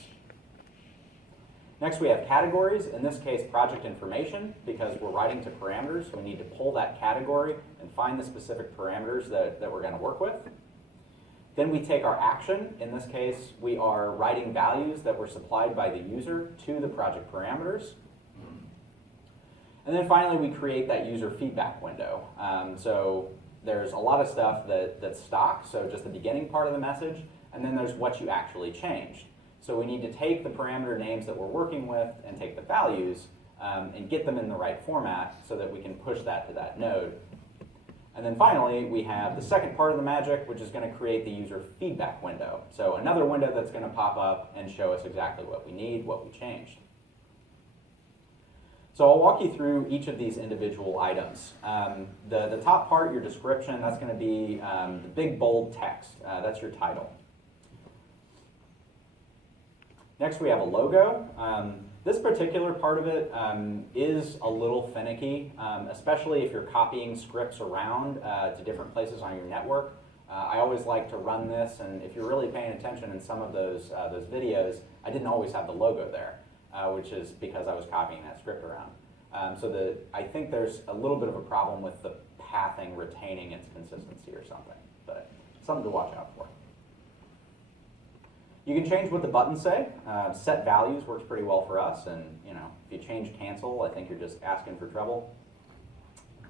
Next we have categories, in this case project information, because we're writing to parameters, so we need to pull that category and find the specific parameters that we're going to work with. Then we take our action, in this case we are writing values that were supplied by the user to the project parameters. And then finally we create that user feedback window. So there's a lot of stuff that's stock, so just the beginning part of the message, and then there's what you actually changed. So we need to take the parameter names that we're working with and take the values and get them in the right format so that we can push that to that node. And then finally, we have the second part of the magic, which is going to create the user feedback window. So another window that's going to pop up and show us exactly what we need, what we changed. So I'll walk you through each of these individual items. The top part, your description, that's going to be the big bold text. That's your title. Next we have a logo. This particular part of it is a little finicky, especially if you're copying scripts around to different places on your network. I always like to run this, and if you're really paying attention in some of those videos, I didn't always have the logo there, which is because I was copying that script around. I think there's a little bit of a problem with the pathing retaining its consistency or something, but something to watch out for. You can change what the buttons say. Set values works pretty well for us, and if you change cancel, I think you're just asking for trouble.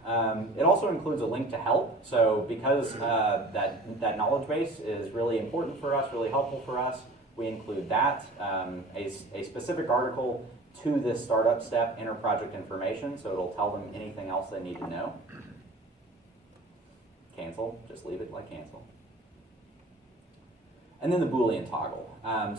It also includes a link to help. So because that knowledge base is really important for us, really helpful for us, we include that, a specific article to this startup step, enter project information, so it'll tell them anything else they need to know. Cancel, just leave it like cancel. And then the Boolean toggle.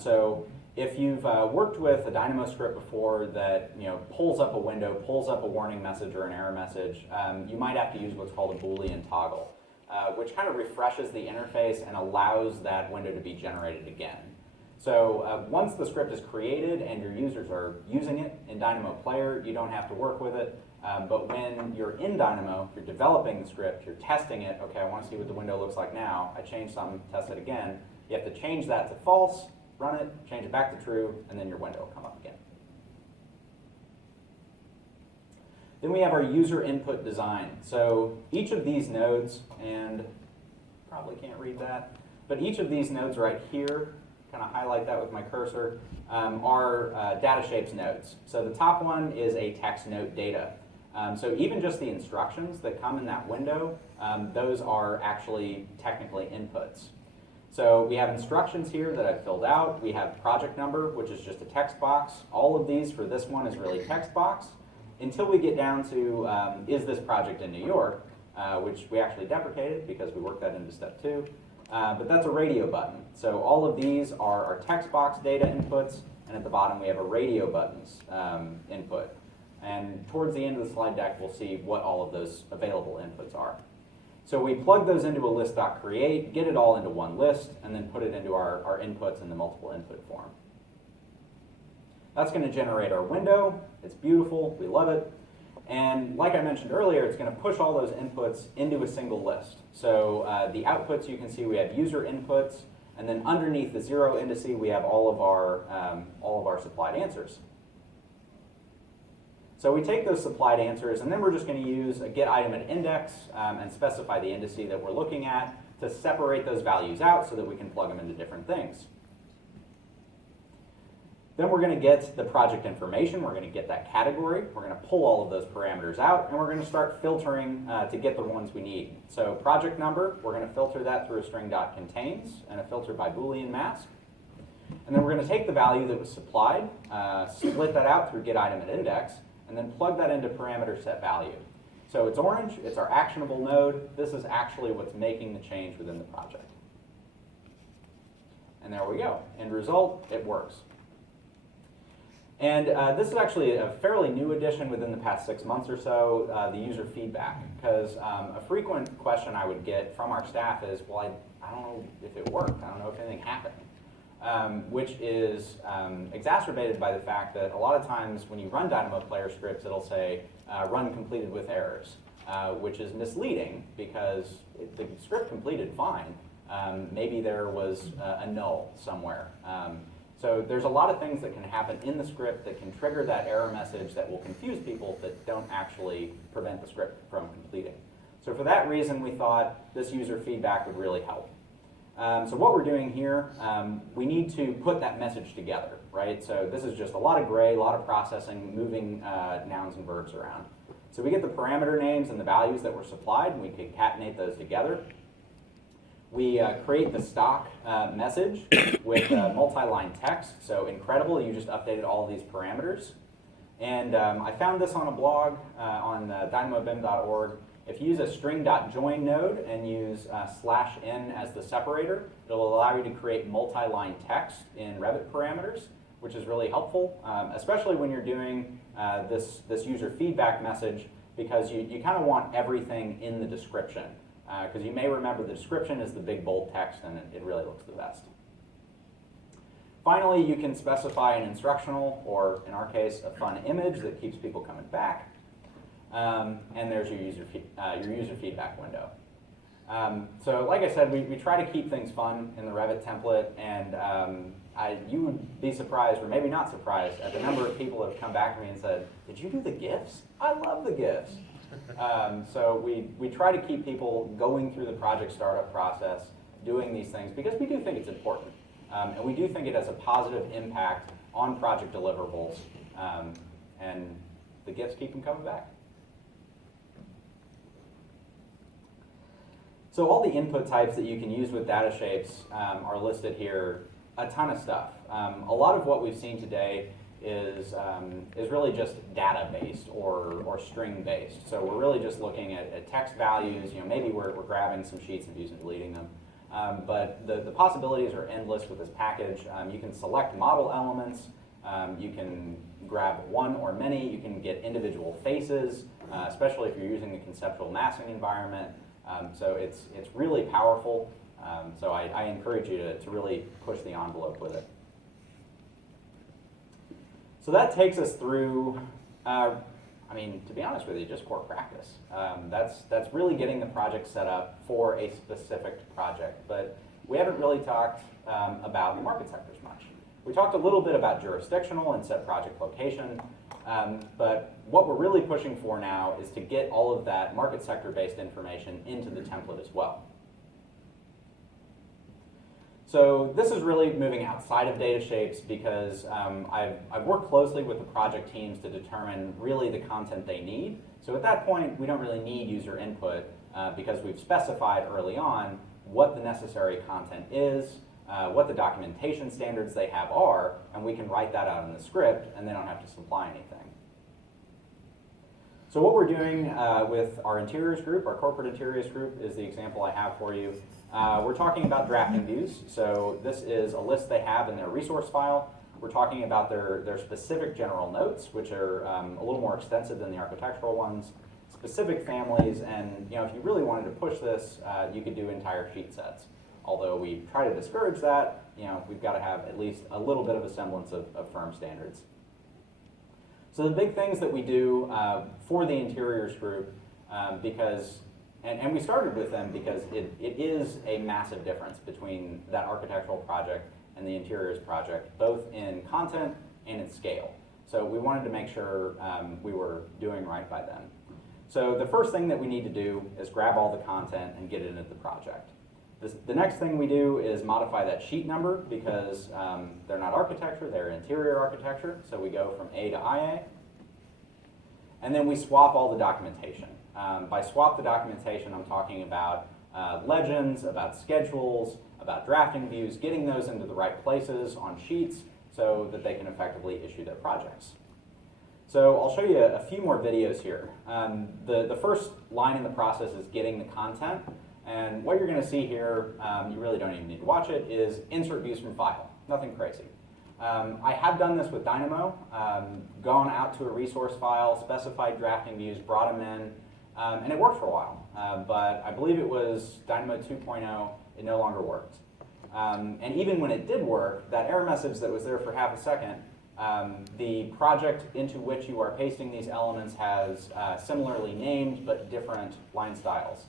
So if you've worked with a Dynamo script before that pulls up a window, pulls up a warning message or an error message, you might have to use what's called a Boolean toggle, which kind of refreshes the interface and allows that window to be generated again. So once the script is created and your users are using it in Dynamo Player, you don't have to work with it. But when you're in Dynamo, you're developing the script, you're testing it, okay, I want to see what the window looks like now, I changed something, test it again. You have to change that to false, run it, change it back to true, and then your window will come up again. Then we have our user input design. So each of these nodes, and probably can't read that, but each of these nodes right here, kind of highlight that with my cursor, are data shapes nodes. So the top one is a text note data. So even just the instructions that come in that window, those are actually technically inputs. So we have instructions here that I've filled out. We have project number, which is just a text box. All of these for this one is really text box, until we get down to is this project in New York, which we actually deprecated because we worked that into step 2. But that's a radio button. So all of these are our text box data inputs, and at the bottom we have a radio buttons input. And towards the end of the slide deck, we'll see what all of those available inputs are. So we plug those into a list.create, get it all into one list, and then put it into our inputs in the multiple input form. That's going to generate our window. It's beautiful. We love it. And like I mentioned earlier, it's going to push all those inputs into a single list. So the outputs, you can see we have user inputs, and then underneath the 0 indice, we have all of our supplied answers. So we take those supplied answers, and then we're just going to use a get item at index and specify the indice that we're looking at to separate those values out so that we can plug them into different things. Then we're going to get the project information. We're going to get that category. We're going to pull all of those parameters out, and we're going to start filtering to get the ones we need. So project number, we're going to filter that through a string.contains and a filter by Boolean mask. And then we're going to take the value that was supplied, split that out through get item at index, and then plug that into parameter set value. So it's orange, it's our actionable node. This is actually what's making the change within the project. And there we go. End result, it works. And this is actually a fairly new addition within the past 6 months or so, the user feedback. Because a frequent question I would get from our staff is, well, I don't know if it worked. I don't know if anything happened. Which is exacerbated by the fact that a lot of times when you run Dynamo player scripts, it'll say run completed with errors, which is misleading because the script completed fine. Maybe there was a null somewhere. So there's a lot of things that can happen in the script that can trigger that error message that will confuse people that don't actually prevent the script from completing. So for that reason, we thought this user feedback would really help. So what we're doing here, we need to put that message together, right? So this is just a lot of gray, a lot of processing, moving nouns and verbs around. So we get the parameter names and the values that were supplied, and we concatenate those together. We create the stock message with multi-line text. So incredible, you just updated all of these parameters. And I found this on a blog on dynamobim.org. If you use a string.join node and use /n as the separator, it'll allow you to create multi-line text in Revit parameters, which is really helpful, especially when you're doing this user feedback message, because you kind of want everything in the description. Because you may remember the description is the big bold text, and it really looks the best. Finally, you can specify an instructional, or in our case, a fun image that keeps people coming back. And there's your user feedback window. So like I said, we try to keep things fun in the Revit template, and you would be surprised, or maybe not surprised, at the number of people that have come back to me and said, did you do the GIFs? I love the GIFs. So we try to keep people going through the project startup process, doing these things, because we do think it's important. And we do think it has a positive impact on project deliverables, and the GIFs keep them coming back. So all the input types that you can use with data shapes are listed here, a ton of stuff. A lot of what we've seen today is really just data-based or string-based. So we're really just looking at text values. You know, maybe we're grabbing some sheets and views and deleting them. But the possibilities are endless with this package. You can select model elements. You can grab one or many. You can get individual faces, especially if you're using the conceptual massing environment. So it's really powerful. So I encourage you to really push the envelope with it. So that takes us through, I mean, to be honest with you, just core practice. That's really getting the project set up for a specific project. But we haven't really talked about the market sectors much. We talked a little bit about jurisdictional and set project location. But what we're really pushing for now is to get all of that market sector-based information into the template as well. So this is really moving outside of data shapes because I've worked closely with the project teams to determine really the content they need. So at that point, we don't really need user input because we've specified early on what the necessary content is, what the documentation standards they have are, and we can write that out in the script, and they don't have to supply anything. So what we're doing with our interiors group, our corporate interiors group, is the example I have for you. We're talking about drafting views. So this is a list they have in their resource file. We're talking about their specific general notes, which are a little more extensive than the architectural ones, specific families, and if you really wanted to push this, you could do entire sheet sets. Although we try to discourage that, we've got to have at least a little bit of a semblance of firm standards. So the big things that we do for the interiors group, and we started with them because it is a massive difference between that architectural project and the interiors project, both in content and in scale. So we wanted to make sure we were doing right by them. So the first thing that we need to do is grab all the content and get it into the project. The next thing we do is modify that sheet number because they're not architecture, they're interior architecture. So we go from A to IA. And then we swap all the documentation. By swap the documentation, I'm talking about legends, about schedules, about drafting views, getting those into the right places on sheets so that they can effectively issue their projects. So I'll show you a few more videos here. The first line in the process is getting the content. And what you're going to see here, you really don't even need to watch it, is insert views from file. Nothing crazy. I have done this with Dynamo, gone out to a resource file, specified drafting views, brought them in, and it worked for a while. But I believe it was Dynamo 2.0, it no longer worked. And even when it did work, that error message that was there for half a second, the project into which you are pasting these elements has similarly named but different line styles.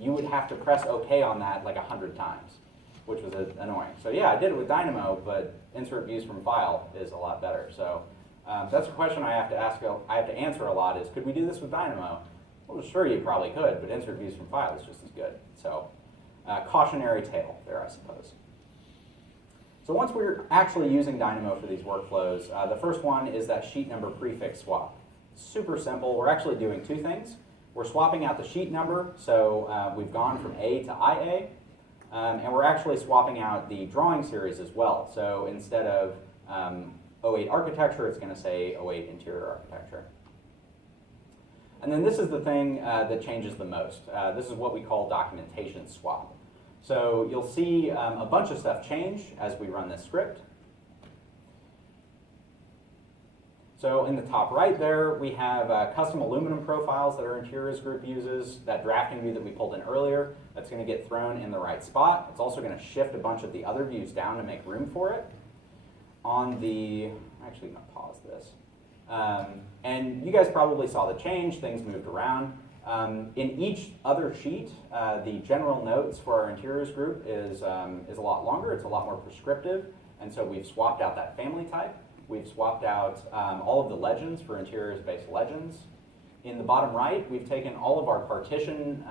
You would have to press OK on that like 100 times, which was annoying. So yeah, I did it with Dynamo, but insert views from file is a lot better. So that's a question I have to answer a lot is, could we do this with Dynamo? Well, sure, you probably could, but insert views from file is just as good. So cautionary tale there, I suppose. So once we're actually using Dynamo for these workflows, the first one is that sheet number prefix swap. Super simple. We're actually doing two things. We're swapping out the sheet number, so we've gone from A to IA, and we're actually swapping out the drawing series as well. So instead of 08 architecture, it's going to say 08 interior architecture. And then this is the thing that changes the most. This is what we call documentation swap. So you'll see a bunch of stuff change as we run this script. So in the top right there, we have custom aluminum profiles that our interiors group uses. That drafting view that we pulled in earlier, that's going to get thrown in the right spot. It's also going to shift a bunch of the other views down to make room for it. On the, I'm actually going to pause this. And you guys probably saw the change. Things moved around. In each other sheet, the general notes for our interiors group is a lot longer. It's a lot more prescriptive. And so we've swapped out that family type. We've swapped out all of the legends for interiors-based legends. In the bottom right, we've taken all of our partition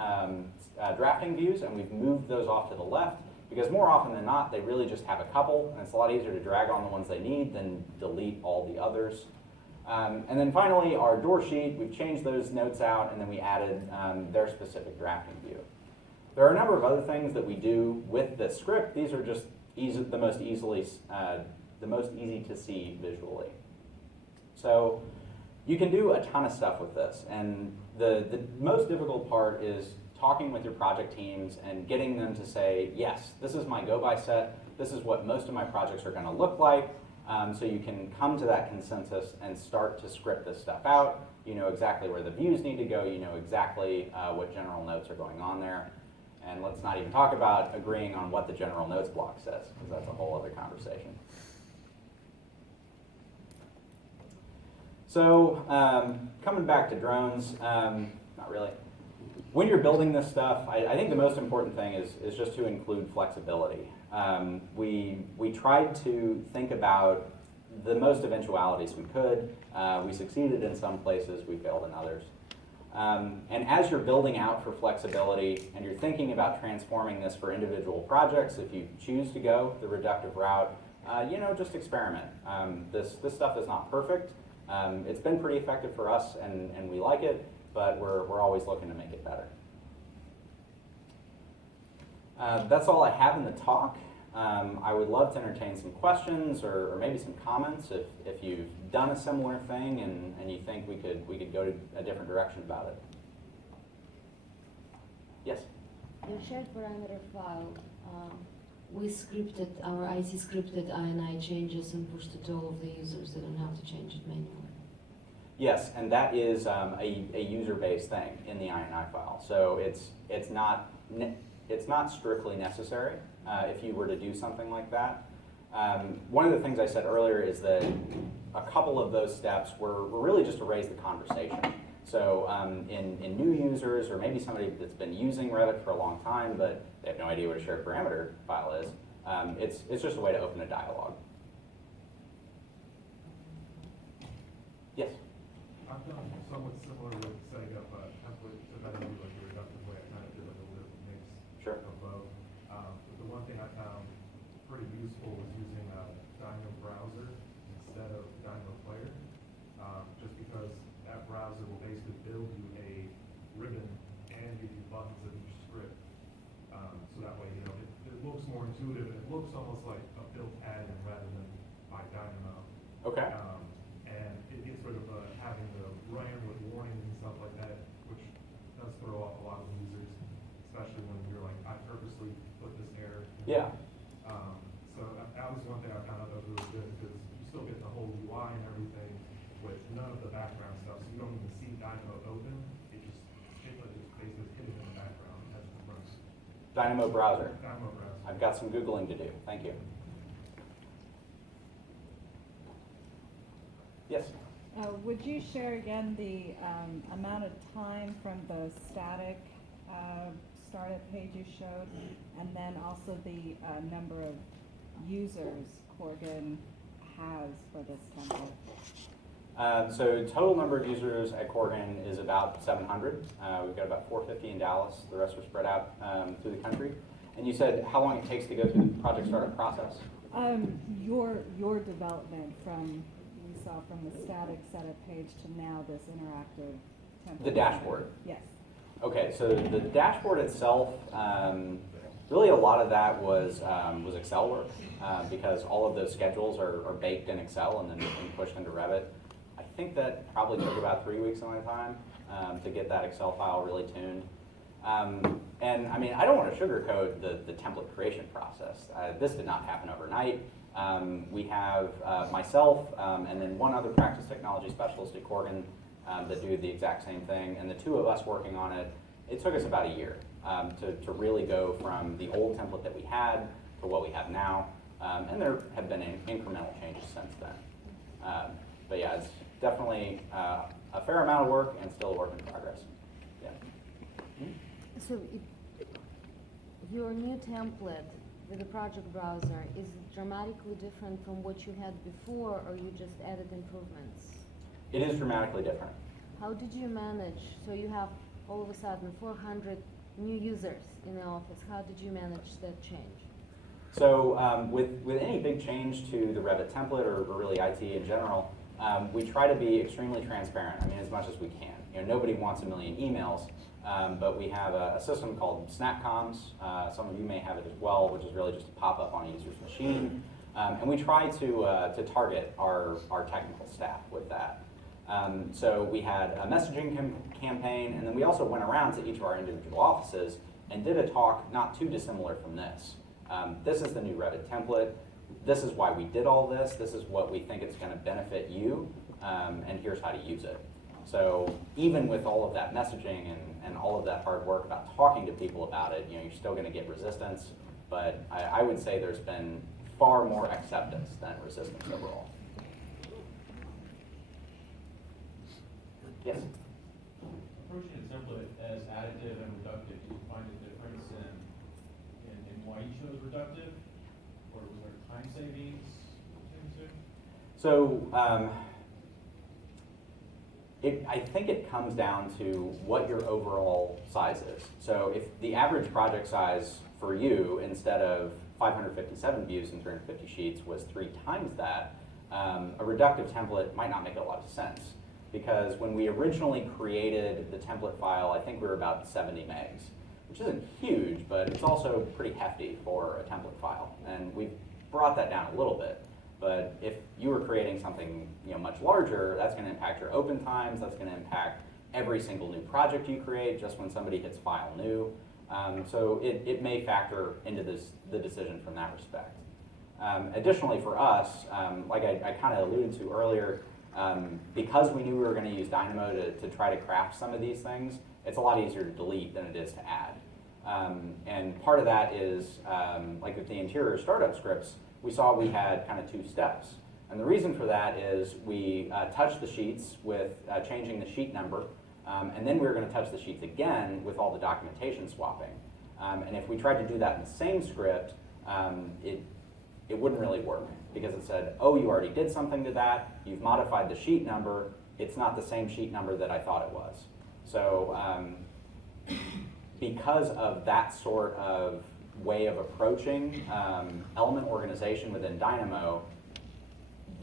drafting views and we've moved those off to the left because more often than not, they really just have a couple and it's a lot easier to drag on the ones they need than delete all the others. And then finally, our door sheet, we've changed those notes out and then we added their specific drafting view. There are a number of other things that we do with this script. These are just the most easy to see visually. So you can do a ton of stuff with this, and the most difficult part is talking with your project teams and getting them to say, yes, this is my go-by set, this is what most of my projects are going to look like, so you can come to that consensus and start to script this stuff out. You know exactly where the views need to go, you know exactly what general notes are going on there, and let's not even talk about agreeing on what the general notes block says, because that's a whole other conversation. So coming back to drones, not really. When you're building this stuff, I think the most important thing is just to include flexibility. We tried to think about the most eventualities we could. We succeeded in some places, we failed in others. And as you're building out for flexibility and you're thinking about transforming this for individual projects, if you choose to go the reductive route, just experiment. This stuff is not perfect. It's been pretty effective for us, and we like it, but we're always looking to make it better. That's all I have in the talk. I would love to entertain some questions or maybe some comments if you've done a similar thing and you think we could go to a different direction about it. Yes? Your shared parameter file, we scripted, our IT scripted INI changes and pushed it to all of the users. They don't have to change it manually. Yes, and that is a user-based thing in the INI file. So it's not strictly necessary if you were to do something like that. One of the things I said earlier is that a couple of those steps were really just to raise the conversation. So in new users, or maybe somebody that's been using Revit for a long time, but they have no idea what a shared parameter file is, it's just a way to open a dialogue. Yes? I've done somewhat similar with setting up a template to better do like a reductive way. I kind of did like a little mix Sure. of both. But the one thing I found pretty useful was using a Dynamo browser instead of Dynamo player, just because that browser will basically build you a ribbon and give you buttons of each script. So that way, it looks more intuitive and it looks almost like a built add-in rather than by Dynamo. Okay. And it gets rid of having to run with warnings and stuff like that, which does throw off a lot of users, especially when you're like, I purposely put this error. Yeah. So that was one thing I found out that was really good, because you still get the whole UI and everything with none of the background stuff, so you don't even see Dynamo open. It just basically hidden in the background as it runs. Dynamo browser. Dynamo browser. I've got some Googling to do. Thank you. Yes? Would you share again the amount of time from the static startup page you showed, and then also the number of users Corgan has for this template? So total number of users at Corgan is about 700. We've got about 450 in Dallas. The rest are spread out through the country. And you said how long it takes to go through the project startup process? Your development from the static setup page to now this interactive template. The dashboard. Yes. Okay, so the dashboard itself, really a lot of that was Excel work because all of those schedules are baked in Excel and then pushed into Revit. I think that probably took about 3 weeks of my time to get that Excel file really tuned. And I mean, I don't want to sugarcoat the template creation process. This did not happen overnight. We have myself and then one other practice technology specialist at Corgan that do the exact same thing, and the two of us working on it. It took us about a year to really go from the old template that we had to what we have now, and there have been incremental changes since then. But yeah, it's definitely a fair amount of work and still a work in progress. Yeah. So your new template with the project browser is dramatically different from what you had before, or you just added improvements? It is dramatically different. How did you manage? So you have all of a sudden 400 new users in the office. How did you manage that change? So with any big change to the Revit template or really IT in general, we try to be extremely transparent. I mean, as much as we can. Nobody wants a million emails, but we have a system called SnapComms. Some of you may have it as well, which is really just a pop-up on a user's machine. And we try to target our technical staff with that. So we had a messaging campaign, and then we also went around to each of our individual offices and did a talk not too dissimilar from this. This is the new Revit template. This is why we did all this. This is what we think it's going to benefit you, and here's how to use it. So even with all of that messaging and all of that hard work about talking to people about it, you're still going to get resistance. But I would say there's been far more acceptance than resistance overall. Yes? Approaching the template as additive and reductive, did you find a difference in why you chose reductive? Or was there time savings between the two? So I think it comes down to what your overall size is. So if the average project size for you, instead of 557 views and 350 sheets, was 3 times that, a reductive template might not make a lot of sense. Because when we originally created the template file, I think we were about 70 megs. which isn't huge, but it's also pretty hefty for a template file. And we've brought that down a little bit. But if you were creating something much larger, that's going to impact your open times. That's going to impact every single new project you create just when somebody hits file new. So it may factor into the decision from that respect. Additionally for us, like I kind of alluded to earlier, because we knew we were going to use Dynamo to try to craft some of these things, it's a lot easier to delete than it is to add. And part of that is, like with the interior startup scripts, we saw we had kind of two steps. And the reason for that is we touched the sheets with changing the sheet number, and then we were going to touch the sheets again with all the documentation swapping. And if we tried to do that in the same script, it wouldn't really work, because it said, oh, you already did something to that, you've modified the sheet number, it's not the same sheet number that I thought it was. So because of that sort of way of approaching element organization within Dynamo,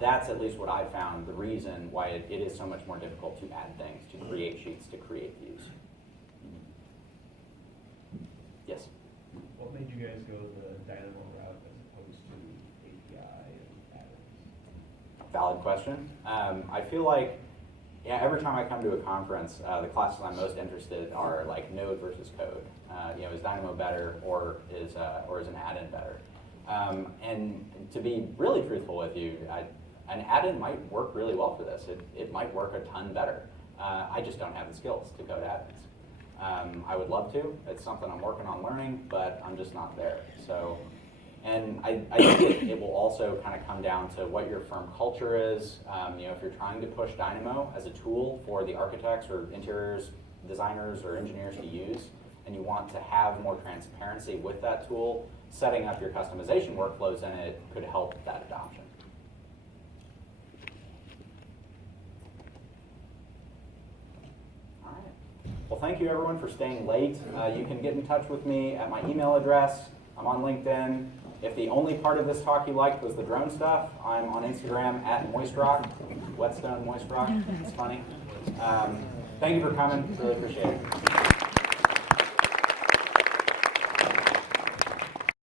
that's at least what I found the reason why it is so much more difficult to add things, to create sheets, to create views. Yes? What made you guys go the Dynamo route as opposed to API and add-ins? Valid question. I feel like every time I come to a conference, the classes I'm most interested in are like Node versus code. Is Dynamo better, or is an add-in better? And to be really truthful with you, an add-in might work really well for this. It might work a ton better. I just don't have the skills to code add-ins. I would love to. It's something I'm working on learning, but I'm just not there. So, and I think it will also kind of come down to what your firm culture is. If you're trying to push Dynamo as a tool for the architects or interiors designers or engineers to use, and you want to have more transparency with that tool, setting up your customization workflows in it could help that adoption. All right. Well, thank you everyone for staying late. You can get in touch with me at my email address. I'm on LinkedIn. If the only part of this talk you liked was the drone stuff, I'm on Instagram at moistrock, whetstone moistrock. It's funny. Thank you for coming. Really appreciate it.